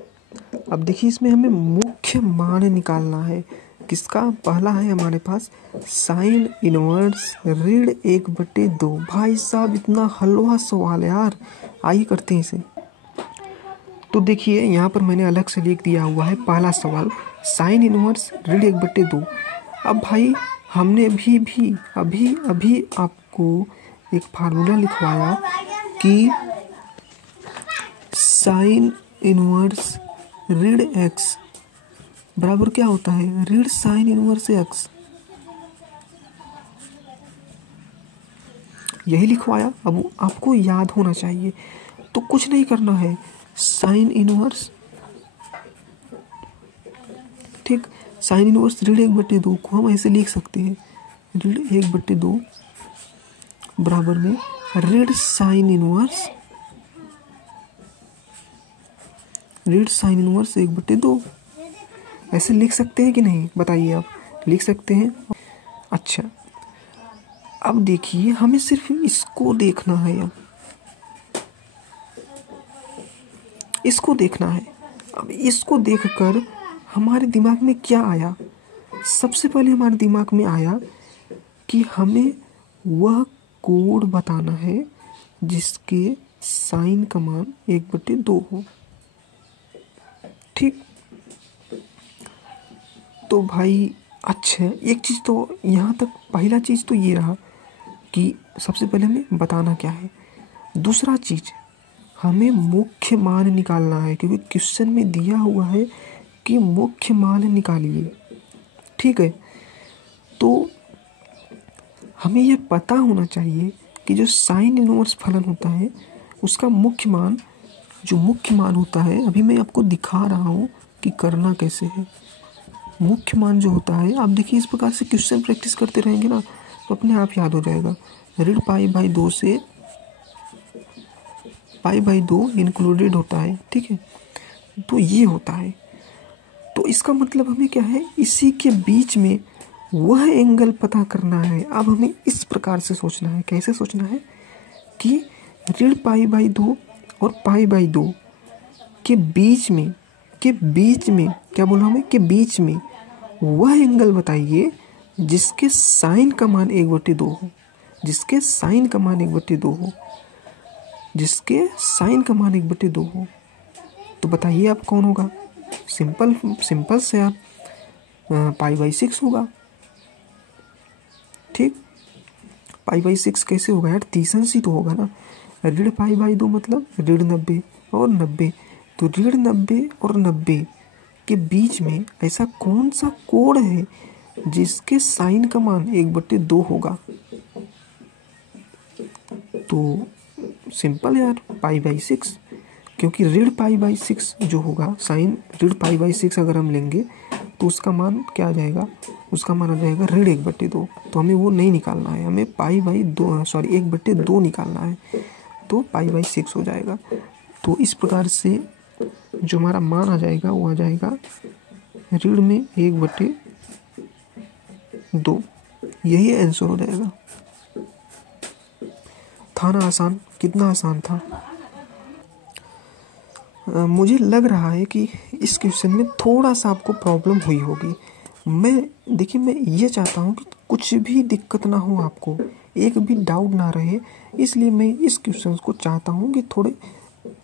अब देखिए इसमें हमें मुख्य मान निकालना है। किसका? पहला है हमारे पास साइन इनवर्स ऋण 1/2। भाई साहब इतना हलवा सवाल है यार, आइए करते हैं इसे। तो देखिए यहाँ पर मैंने अलग से लिख दिया हुआ है पहला सवाल साइन इनवर्स ऋण 1/2। अब भाई हमने अभी आपको एक फार्मूला लिखवाया कि साइन इनवर्स ऋण एक्स बराबर क्या होता है? ऋण साइन इनवर्स एक्स, यही लिखवाया। अब आपको याद होना चाहिए, तो कुछ नहीं करना है, साइन इनवर्स, ठीक, साइन इनवर्स ऋण 1/2 को हम ऐसे लिख सकते हैं, ऋण 1/2 बराबर में ऋण साइन इनवर्स 1/2 ऐसे लिख सकते हैं कि नहीं? बताइए, आप लिख सकते हैं। अच्छा, अब देखिए हमें सिर्फ इसको देखना है, अब इसको देखना है। अब इसको देखकर हमारे दिमाग में क्या आया? सबसे पहले हमारे दिमाग में आया कि हमें वह कोण बताना है जिसके साइन का मान 1/2 हो, ठीक। तो भाई अच्छा, एक चीज़ तो यहाँ तक, पहला चीज़ तो ये रहा कि सबसे पहले हमें बताना क्या है। दूसरा चीज़, हमें मुख्य मान निकालना है, क्योंकि क्वेश्चन में दिया हुआ है कि मुख्य मान निकालिए, ठीक है। तो हमें यह पता होना चाहिए कि जो साइन इनवर्स फलन होता है उसका मुख्य मान, जो मुख्य मान होता है, अभी मैं आपको दिखा रहा हूँ कि करना कैसे है। मुख्य मान जो होता है, आप देखिए इस प्रकार से क्वेश्चन प्रैक्टिस करते रहेंगे ना तो अपने आप याद हो जाएगा। ऋण π/2 से π/2 इंक्लूडेड होता है, ठीक है। तो ये होता है, तो इसका मतलब हमें क्या है, इसी के बीच में वह एंगल पता करना है। अब हमें इस प्रकार से सोचना है, कैसे सोचना है कि ऋण π/2 और π/2 के बीच में क्या बोला हमें, के बीच में वह एंगल बताइए जिसके साइन का मान 1/2 हो, जिसके साइन का मान 1/2 हो, जिसके साइन का मान 1/2 हो। तो बताइए आप कौन होगा? सिंपल से आप π/6 होगा, ठीक। π/6 कैसे होगा यार? तीसरा सी तो होगा ना। ऋण π/2 मतलब ऋण 90 और 90, तो ऋण 90 और 90 के बीच में ऐसा कौन सा कोण है जिसके साइन का मान 1/2 होगा? तो सिंपल यार, π/6, क्योंकि ऋण π/6 जो होगा, साइन ऋण π/6 अगर हम लेंगे तो उसका मान क्या आ जाएगा? उसका मान आ जाएगा ऋण 1/2। तो हमें वो नहीं निकालना है, हमें 1/2 निकालना है, तो π/6 हो जाएगा। तो इस प्रकार से जो हमारा मान आ जाएगा वो आ जाएगा ऋण में 1/2, यही आंसर हो जाएगा। था ना आसान? कितना आसान था। मुझे लग रहा है कि इस क्वेश्चन में थोड़ा सा आपको प्रॉब्लम हुई होगी। मैं ये चाहता हूँ कि कुछ भी दिक्कत ना हो, आपको एक भी डाउट ना रहे, इसलिए मैं इस क्वेश्चन को चाहता हूँ कि थोड़े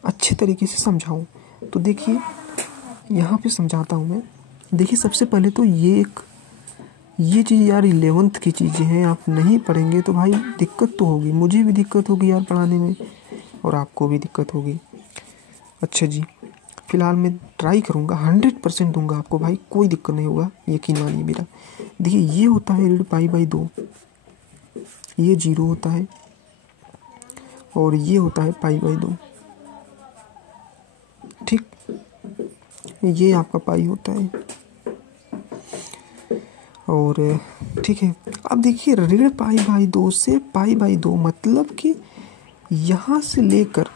अच्छे तरीके से समझाऊँ। तो देखिए यहाँ पे समझाता हूँ मैं। देखिए सबसे पहले तो ये चीज़ यार 11th की चीज़ें हैं, आप नहीं पढ़ेंगे तो भाई दिक्कत तो होगी, मुझे भी दिक्कत होगी यार पढ़ाने में, और आपको भी दिक्कत होगी। अच्छा जी, फिलहाल मैं ट्राई करूँगा, 100% दूंगा आपको भाई, कोई दिक्कत नहीं होगा, यकीन मानिए मेरा। देखिए ये होता है ऋण π/2, ये 0 होता है, और ये होता है π/2, ठीक। ये आपका पाई होता है, और ठीक है। अब देखिए ऋण π/2 से π/2 मतलब कि यहाँ से लेकर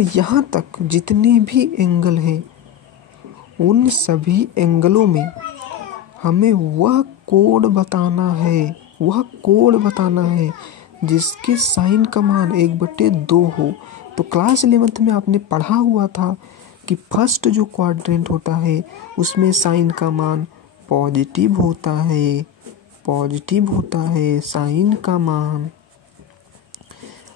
यहाँ तक जितने भी एंगल हैं, उन सभी एंगलों में हमें वह कोण बताना है जिसके साइन का मान 1/2 हो। तो तो क्लास 11th में आपने पढ़ा हुआ था कि फर्स्ट जो क्वाड्रेंट होता है उसमें साइन का मान पॉजिटिव होता है, पॉजिटिव होता है साइन का मान।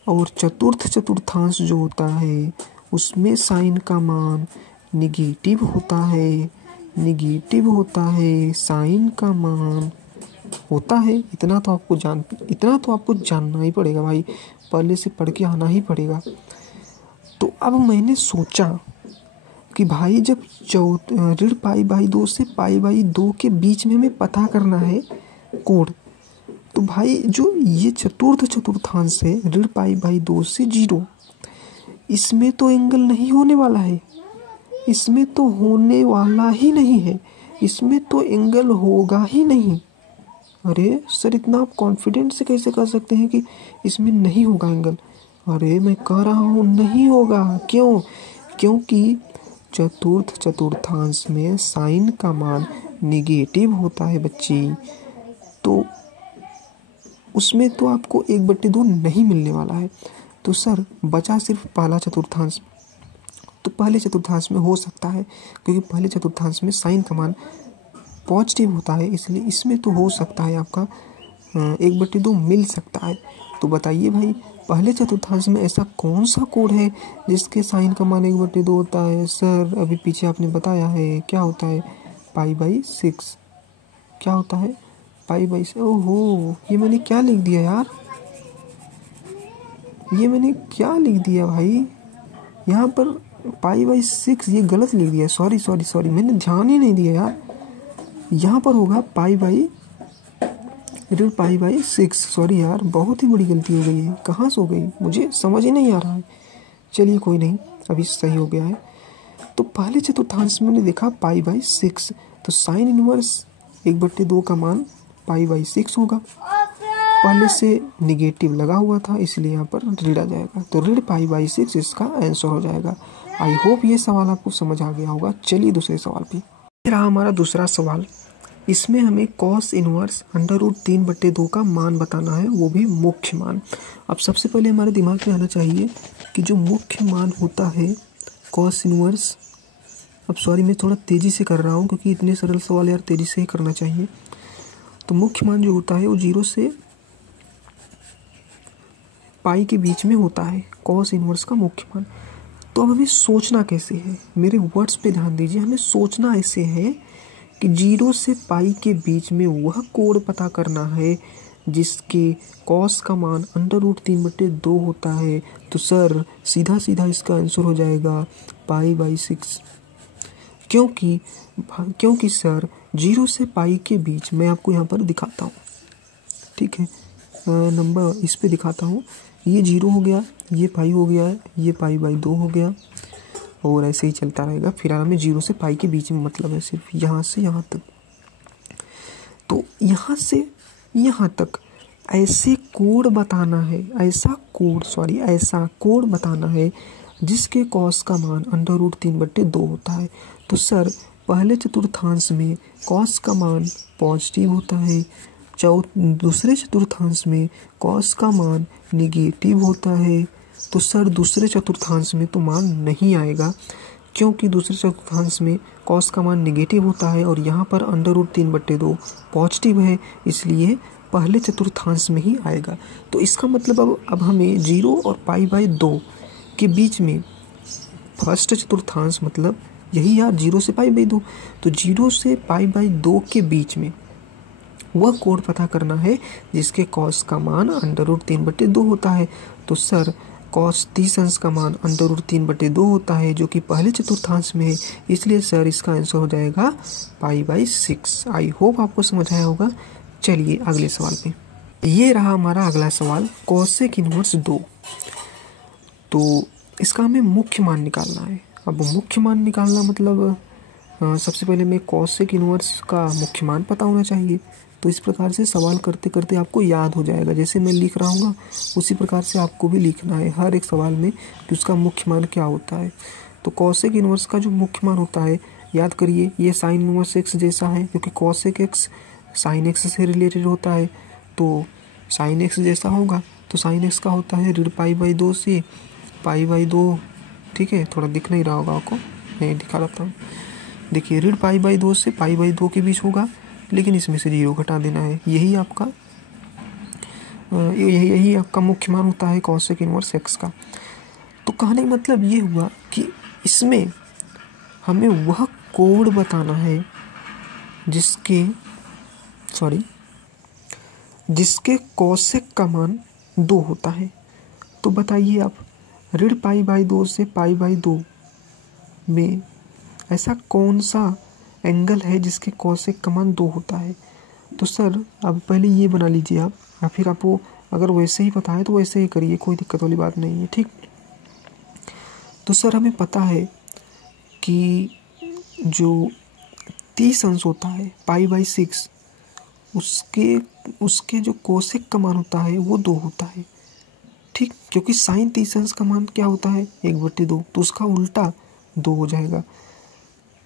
और चतुर्थ चतुर्थांश जो होता है उसमें साइन का मान निगेटिव होता है, निगेटिव होता है साइन का मान होता है। इतना तो आपको जानना ही पड़ेगा भाई, पहले से पढ़ के आना ही पड़ेगा। तो अब मैंने सोचा कि भाई जब ऋण π/2 से π/2 के बीच में हमें पता करना है कोण, तो भाई जो ये चतुर्थ चतुर्थांश है ऋण π/2 से 0, इसमें तो एंगल नहीं होने वाला है, इसमें तो होने वाला ही नहीं है, इसमें तो एंगल होगा ही नहीं। अरे सर इतना आप कॉन्फिडेंट से कैसे कह सकते हैं कि इसमें नहीं होगा एंगल? अरे मैं कह रहा हूँ नहीं होगा। क्यों? क्योंकि चतुर्थ चतुर्थांश में साइन का मान निगेटिव होता है बच्ची, तो उसमें तो आपको 1/2 नहीं मिलने वाला है। तो सर बचा सिर्फ पहला चतुर्थांश। तो पहले चतुर्थांश में हो सकता है, क्योंकि पहले चतुर्थांश में साइन का मान पॉजिटिव होता है, इसलिए इसमें तो हो सकता है आपका 1/2 मिल सकता है। तो बताइए भाई पहले चतुर्थांश में ऐसा कौन सा कोण है जिसके साइन का मान 1/2 होता है? सर अभी पीछे आपने बताया है, क्या होता है? π/6। क्या होता है? π/6। ओहो, ये मैंने क्या लिख दिया यार, ये मैंने क्या लिख दिया भाई, यहाँ पर π/6 ये गलत लिख दिया। सॉरी मैंने ध्यान ही नहीं दिया यार। यहाँ पर होगा π/6। सॉरी यार, बहुत ही बड़ी गलती हो गई है, कहाँ से हो गई मुझे समझ ही नहीं आ रहा है। चलिए कोई नहीं, अभी सही हो गया है। तो पहले चतुर्थांश में मैंने देखा π/6, तो साइन इनवर्स 1/2 का मान π/6 होगा। पहले से निगेटिव लगा हुआ था इसलिए यहाँ पर ऋण आ जाएगा, तो ऋण π/6 इसका आंसर हो जाएगा। आई होप ये सवाल आपको समझ आ गया होगा। चलिए दूसरे सवाल पे। ये रहा हमारा दूसरा सवाल। इसमें हमें कॉस इनवर्स √3/2 का मान बताना है, वो भी मुख्य मान। अब सबसे पहले हमारे दिमाग में आना चाहिए कि जो मुख्य मान होता है कॉस इनवर्स, अब सॉरी मैं थोड़ा तेज़ी से कर रहा हूँ क्योंकि इतने सरल सवाल यार तेज़ी से ही करना चाहिए। तो मुख्य मान जो होता है वो 0 से पाई के बीच में होता है, कॉस इनवर्स का मुख्य मान। तो अब हमें सोचना कैसे है, मेरे वर्ड्स पे ध्यान दीजिए। हमें सोचना ऐसे है कि 0 से पाई के बीच में वह कोण पता करना है जिसके कॉस का मान √3/2 होता है। तो सर सीधा सीधा इसका आंसर हो जाएगा π/6। क्योंकि सर 0 से पाई के बीच, मैं आपको यहाँ पर दिखाता हूँ, ठीक है, नंबर इस पे दिखाता हूँ। ये 0 हो गया, ये पाई हो गया, ये π/2 हो गया, और ऐसे ही चलता रहेगा। फिलहाल हमें 0 से पाई के बीच में मतलब है सिर्फ यहाँ से यहाँ तक। तो यहाँ से यहाँ तक ऐसे कोण बताना है, ऐसा कोण बताना है जिसके कॉस का मान √3/2 होता है। तो सर पहले चतुर्थांश में कॉस का मान पॉजिटिव होता है, दूसरे चतुर्थांश में कॉस का मान निगेटिव होता है। तो सर दूसरे चतुर्थांश में तो मान नहीं आएगा, क्योंकि दूसरे चतुर्थांश में कॉस का मान निगेटिव होता है और यहाँ पर √3/2 पॉजिटिव है, इसलिए पहले चतुर्थांश में ही आएगा। तो इसका मतलब अब हमें 0 और π/2 के बीच में फर्स्ट चतुर्थांश मतलब यही यार 0 से π/2, तो 0 से π/2 के बीच में वह कोण पता करना है जिसके कॉस का मान √3/2 होता है। तो सर कॉस 30 अंश का मान √3/2 होता है जो कि पहले चतुर्थांश में है, इसलिए सर इसका आंसर हो जाएगा π/6। आई होप आपको समझ आया होगा। चलिए अगले सवाल पे। ये रहा हमारा अगला सवाल, कोसेक इनवर्स 2। तो इसका हमें मुख्य मान निकालना है। अब मुख्य मान निकालना मतलब सबसे पहले मैं कोसेक इनवर्स का मुख्य मान पता होना चाहिए। तो इस प्रकार से सवाल करते करते आपको याद हो जाएगा, जैसे मैं लिख रहा हूँ उसी प्रकार से आपको भी लिखना है हर एक सवाल में कि उसका मुख्य मान क्या होता है। तो कोसेक इनवर्स का जो मुख्य मान होता है, याद करिए, ये साइन इनवर्स एक्स जैसा है, क्योंकि कोसेक एक्स साइन एक्स से रिलेटेड होता है, तो साइन एक्स जैसा होगा। तो साइन एक्स का होता है ऋण π/2 से π/2, ठीक है। थोड़ा दिख नहीं रहा होगा आपको, मैं दिखा देता हूँ। देखिए ऋण π/2 से π/2 के बीच होगा, लेकिन इसमें से 0 घटा देना है। यही आपका मुख्य मान होता है कॉसेक इनवर्स x का। तो कहने का मतलब ये हुआ कि इसमें हमें वह कोण बताना है जिसके कॉसेक का मान 2 होता है। तो बताइए आप, ऋण π/2 से π/2 में ऐसा कौन सा एंगल है जिसके कॉसेक का मान 2 होता है। तो सर अब पहले ये बना लीजिए आप, या फिर आपको अगर वैसे ही पता है तो वैसे ही करिए, कोई दिक्कत वाली बात नहीं है, ठीक। तो सर हमें पता है कि जो 30 अंश होता है π/6, उसके जो कोसेक का मान होता है वो 2 होता है, ठीक। क्योंकि साइन 30 अंश का मान क्या होता है 1/2, तो उसका उल्टा 2 हो जाएगा।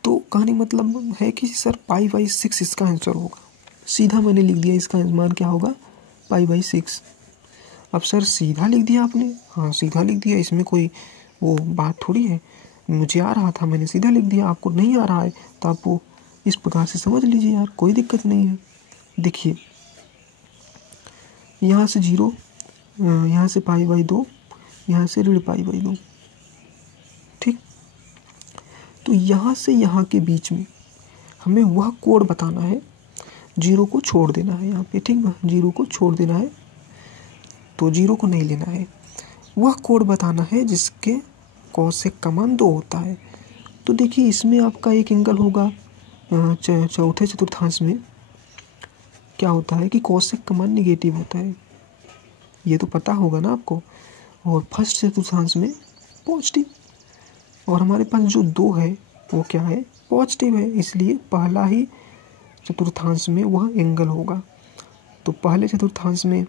तो कहने मतलब है कि सर π/6 इसका आंसर होगा। सीधा मैंने लिख दिया, इसका मान क्या होगा π/6। अब सर सीधा लिख दिया आपने, हाँ सीधा लिख दिया, इसमें कोई वो बात थोड़ी है। मुझे आ रहा था, मैंने सीधा लिख दिया, आपको नहीं आ रहा है तो आप वो इस प्रकार से समझ लीजिए यार, कोई दिक्कत नहीं है। देखिए यहाँ से 0, यहाँ से π/2, यहाँ से ऋण π/2, ठीक। तो यहाँ से यहाँ के बीच में हमें वह कोण बताना है, 0 को छोड़ देना है यहाँ पे, ठीक है, 0 को छोड़ देना है, तो 0 को नहीं लेना है। वह कोण बताना है जिसके कॉसेक का मान 2 होता है। तो देखिए इसमें आपका एक एंगल होगा चौथे चतुर्थांश में क्या होता है कि कॉसेक का मान निगेटिव होता है, ये तो पता होगा ना आपको। और फर्स्ट चतुर्थांश में पॉजिटिव, और हमारे पास जो 2 है वो क्या है पॉजिटिव है, इसलिए पहला ही चतुर्थांश में वह एंगल होगा। तो पहले चतुर्थांश में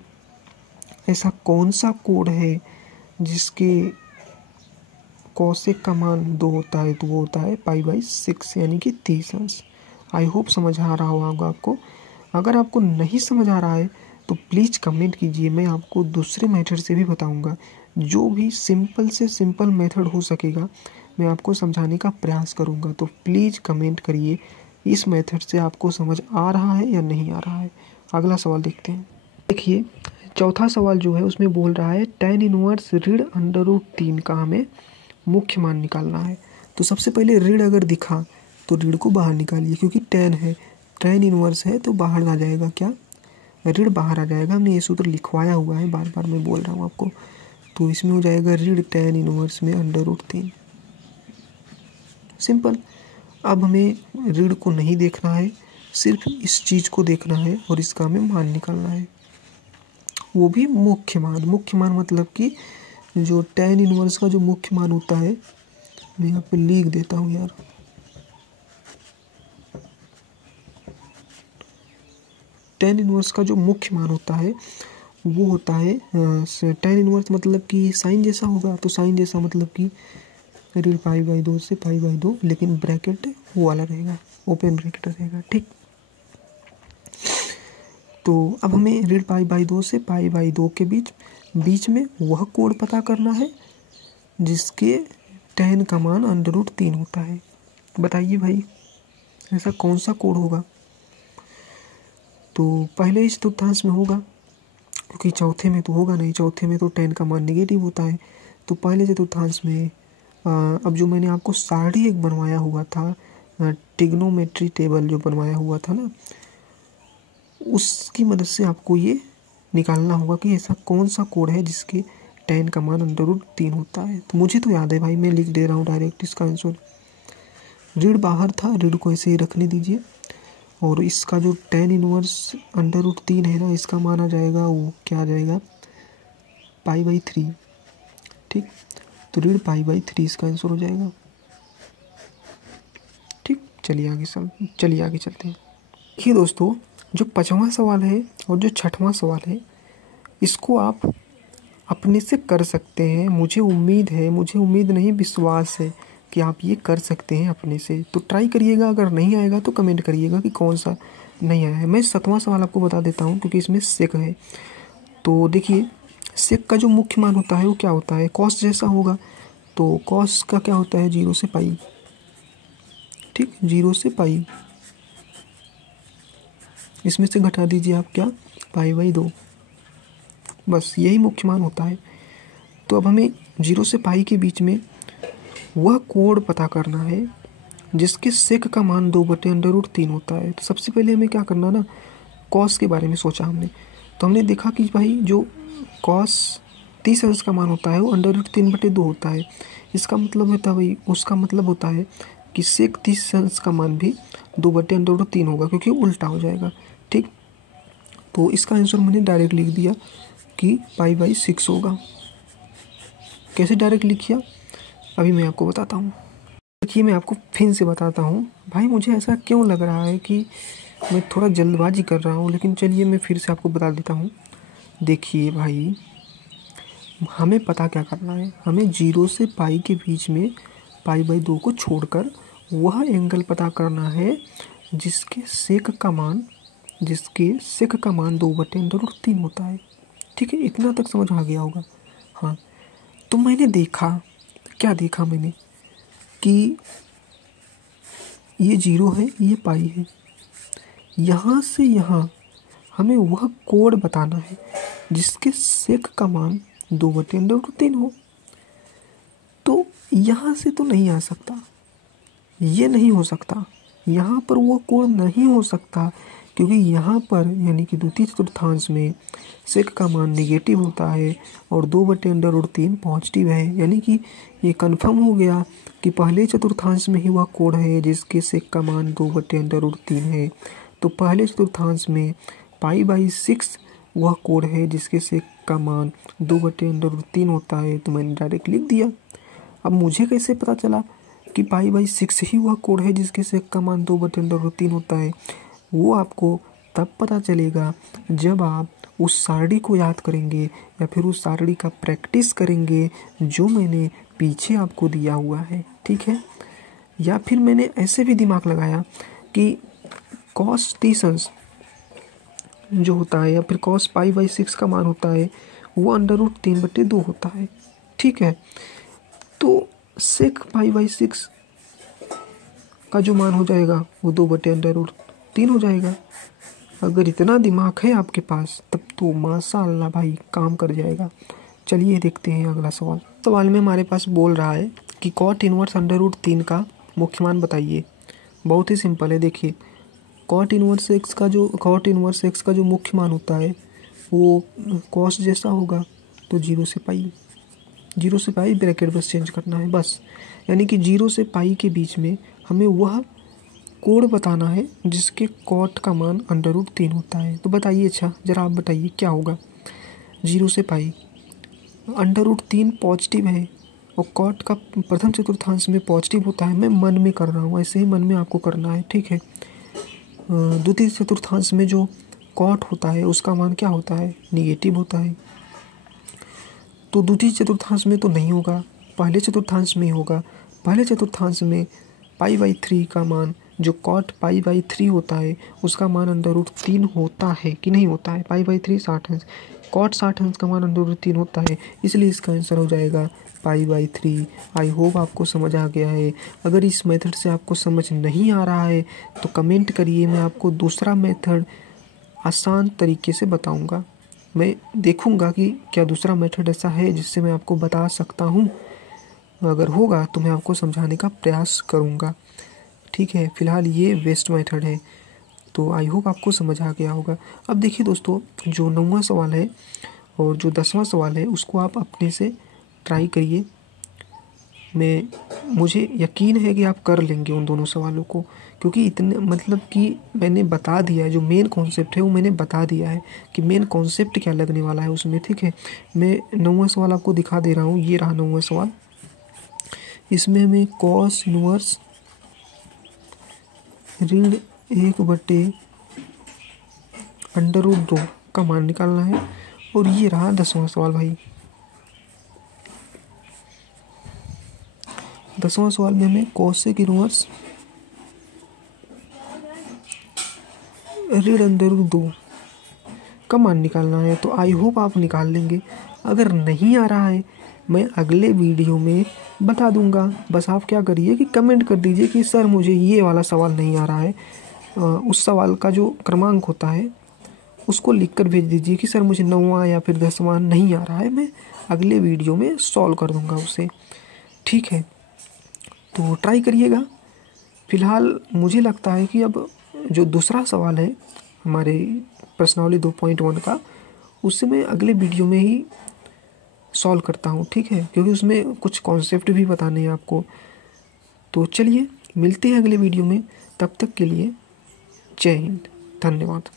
ऐसा कौन सा कोण है जिसके कॉसेक का मान 2 होता है, तो वो होता है π/6 यानी कि 30 अंश। आई होप समझ आ रहा होगा आपको। अगर आपको नहीं समझ आ रहा है तो प्लीज़ कमेंट कीजिए, मैं आपको दूसरे मेथड से भी बताऊंगा। जो भी सिंपल से सिंपल मेथड हो सकेगा मैं आपको समझाने का प्रयास करूंगा। तो प्लीज़ कमेंट करिए इस मेथड से आपको समझ आ रहा है या नहीं आ रहा है। अगला सवाल देखते हैं। देखिए चौथा सवाल जो है उसमें बोल रहा है tan इनवर्स ऋण √3 का हमें मुख्य मान निकालना है। तो सबसे पहले ऋण अगर दिखा तो ऋण को बाहर निकालिए, क्योंकि tan है, tan इनवर्स है तो बाहर आ जाएगा क्या, ऋण बाहर आ जाएगा। हमने ये सूत्र लिखवाया हुआ है, बार बार मैं बोल रहा हूँ आपको। तो इसमें हो जाएगा ऋण tan इनवर्स में √3, सिंपल। अब हमें ऋण को नहीं देखना है, सिर्फ इस चीज़ को देखना है और इसका हमें मान निकालना है, वो भी मुख्य मान। मुख्य मान मतलब कि जो tan इनवर्स का जो मुख्य मान होता है, मैं यहाँ पे लिख देता हूँ यार, tan इनवर्स का जो मुख्य मान होता है वो होता है tan इनवर्स मतलब कि साइन जैसा होगा। तो साइन जैसा मतलब कि ऋण π/2 से π/2, लेकिन ब्रैकेट वो वाला रहेगा, ओपन ब्रैकेट रहेगा, ठीक। तो अब हमें ऋण π/2 से π/2 के बीच में वह कोण पता करना है जिसके tan का मान √3 होता है। बताइए भाई ऐसा कौन सा कोण होगा। तो पहले इस चतुर्थांश में होगा, क्योंकि चौथे में तो होगा नहीं, चौथे में तो tan का मान निगेटिव होता है। तो पहले चतुर्थांश में अब जो मैंने आपको सारणी एक बनवाया हुआ था, ट्रिग्नोमेट्री टेबल जो बनवाया हुआ था ना, उसकी मदद से आपको ये निकालना होगा कि ऐसा कौन सा कोण है जिसके tan का मान √3 होता है। तो मुझे तो याद है भाई, मैं लिख दे रहा हूँ डायरेक्ट इसका आंसर। ऋण बाहर था, ऋण को ऐसे ही रखने दीजिए, और इसका जो tan इनवर्स √3 है ना, इसका मान आ जाएगा, वो क्या आ जाएगा π/3, ठीक। तो ऋण π/3 इसका आंसर हो जाएगा, ठीक। चलिए आगे चलते हैं। देखिए दोस्तों, जो 5वां सवाल है और जो 6वां सवाल है, इसको आप अपने से कर सकते हैं। मुझे उम्मीद नहीं विश्वास है कि आप ये कर सकते हैं अपने से। तो ट्राई करिएगा, अगर नहीं आएगा तो कमेंट करिएगा कि कौन सा नहीं आया है। मैं 7वां सवाल आपको बता देता हूँ क्योंकि इसमें सेक है। तो देखिए सेक का जो मुख्य मान होता है वो क्या होता है, कॉस जैसा होगा। तो कॉस का क्या होता है, 0 से पाई, ठीक, 0 से पाई, इसमें से घटा दीजिए आप क्या, पाई/2, बस यही मुख्य मान होता है। तो अब हमें 0 से पाई के बीच में वह कोण पता करना है जिसके सेक का मान 2/√3 होता है। तो सबसे पहले हमें क्या करना ना, कॉस के बारे में सोचा हमने। तो हमने देखा कि भाई जो कॉस 30 अंश का मान होता है वो √3/2 होता है। इसका मतलब होता है भाई, उसका मतलब होता है कि सेक 30 अंश का मान भी 2/√3 होगा, क्योंकि उल्टा हो जाएगा, ठीक। तो इसका आंसर मैंने डायरेक्ट लिख दिया कि पाई/6 होगा। कैसे डायरेक्ट लिखिए अभी मैं आपको बताता हूँ। देखिए मैं आपको फिर से बताता हूँ भाई, मुझे ऐसा क्यों लग रहा है कि मैं थोड़ा जल्दबाजी कर रहा हूँ, लेकिन चलिए मैं फिर से आपको बता देता हूँ। देखिए भाई, हमें पता क्या करना है, हमें 0 से पाई के बीच में पाई/2 को छोड़कर वह एंगल पता करना है जिसके सेक का मान 2/√3 होता है, ठीक है। इतना तक समझ आ गया होगा। हाँ, तो मैंने देखा, क्या देखा मैंने कि ये 0 है, ये पाई है, यहाँ से यहाँ हमें वह कोण बताना है जिसके सेक का मान 2/√3 हो। तो यहाँ से तो नहीं आ सकता, ये नहीं हो सकता, यहाँ पर वो कोण नहीं हो सकता, क्योंकि यहाँ पर यानी कि द्वितीय चतुर्थांश में सेक का मान नेगेटिव होता है और 2/√3 पॉजिटिव है। यानी कि ये कंफर्म हो गया कि पहले चतुर्थांश में ही वह कोण है जिसके सेक का मान 2/√3 है। तो पहले चतुर्थांश में पाई/6 वह कोण है जिसके सेक का मान 2/√3 होता है। तो मैंने डायरेक्ट लिख दिया। अब मुझे कैसे पता चला कि पाई/6 ही वह कोण है जिसके सेक का मान 2/√3 होता है? वो आपको तब पता चलेगा जब आप उस सारणी को याद करेंगे या फिर उस सारणी का प्रैक्टिस करेंगे जो मैंने पीछे आपको दिया हुआ है, ठीक है। या फिर मैंने ऐसे भी दिमाग लगाया कि कॉस 30 अंश जो होता है या फिर कॉस पाई/6 का मान होता है वो √3/2 होता है, ठीक है। तो सेक पाई/6 का जो मान हो जाएगा वो 2/√3 हो जाएगा। अगर इतना दिमाग है आपके पास तब तो माशाअल्लाह भाई काम कर जाएगा। चलिए देखते हैं अगला सवाल। सवाल में हमारे पास बोल रहा है कि कॉट इनवर्स √3 का मुख्य मान बताइए। बहुत ही सिंपल है। देखिए कॉट इनवर्स एक्स का जो मुख्य मान होता है वो कॉस जैसा होगा, तो 0 से पाई ब्रैकेट बस चेंज करना है बस। यानी कि 0 से पाई के बीच में हमें वह कोण बताना है जिसके कॉट का मान √3 होता है। तो बताइए, अच्छा ज़रा आप बताइए क्या होगा। 0 से पाई √3 पॉजिटिव है और कॉट का प्रथम चतुर्थांश में पॉजिटिव होता है। मैं मन में कर रहा हूँ, ऐसे ही मन में आपको करना है, ठीक है। द्वितीय चतुर्थांश में जो कॉट होता है उसका मान क्या होता है, निगेटिव होता है। तो द्वितीय चतुर्थांश में तो नहीं होगा, पहले चतुर्थांश में ही होगा। पहले चतुर्थांश में पाई/3 का मान जो कॉट पाई/3 होता है उसका मान √3 होता है कि नहीं होता है। पाई/3 60 अंश, कॉट 60 अंश का मान √3 होता है, इसलिए इसका आंसर हो जाएगा पाई/3। आई होप आपको समझ आ गया है। अगर इस मेथड से आपको समझ नहीं आ रहा है तो कमेंट करिए, मैं आपको दूसरा मेथड आसान तरीके से बताऊंगा। मैं देखूंगा कि क्या दूसरा मेथड ऐसा है जिससे मैं आपको बता सकता हूँ। अगर होगा तो मैं आपको समझाने का प्रयास करूँगा, ठीक है। फिलहाल ये बेस्ट मेथड है। तो आई होप आपको समझ आ गया होगा। अब देखिए दोस्तों, जो 9वां सवाल है और जो 10वां सवाल है उसको आप अपने से ट्राई करिए। मुझे यकीन है कि आप कर लेंगे उन दोनों सवालों को, क्योंकि इतने मतलब कि मैंने बता दिया है, जो मेन कॉन्सेप्ट है वो मैंने बता दिया है कि मेन कॉन्सेप्ट क्या लगने वाला है उसमें, ठीक है। मैं 9वां सवाल आपको दिखा दे रहा हूँ। ये रहा 9वां सवाल। इसमें हमें कॉस इनवर्स √1/√2 का मान निकालना है। और ये रहा 10वां सवाल भाई। 10वां सवाल में हमें कोसेक इनवर्स √2 कमांड निकालना है। तो आई होप आप निकाल लेंगे। अगर नहीं आ रहा है मैं अगले वीडियो में बता दूंगा। बस आप क्या करिए कि कमेंट कर दीजिए कि सर मुझे ये वाला सवाल नहीं आ रहा है। उस सवाल का जो क्रमांक होता है उसको लिखकर भेज दीजिए कि सर मुझे 9वां या फिर 10वां नहीं आ रहा है, मैं अगले वीडियो में सॉल्व कर दूंगा उसे। ठीक है, तो ट्राई करिएगा। फ़िलहाल मुझे लगता है कि अब जो दूसरा सवाल है हमारे प्रश्नावली 2.1 का, उससे मैं अगले वीडियो में ही सॉल्व करता हूँ। ठीक है, क्योंकि उसमें कुछ कॉन्सेप्ट भी बताने हैं आपको। तो चलिए मिलते हैं अगले वीडियो में, तब तक के लिए जय हिंद, धन्यवाद।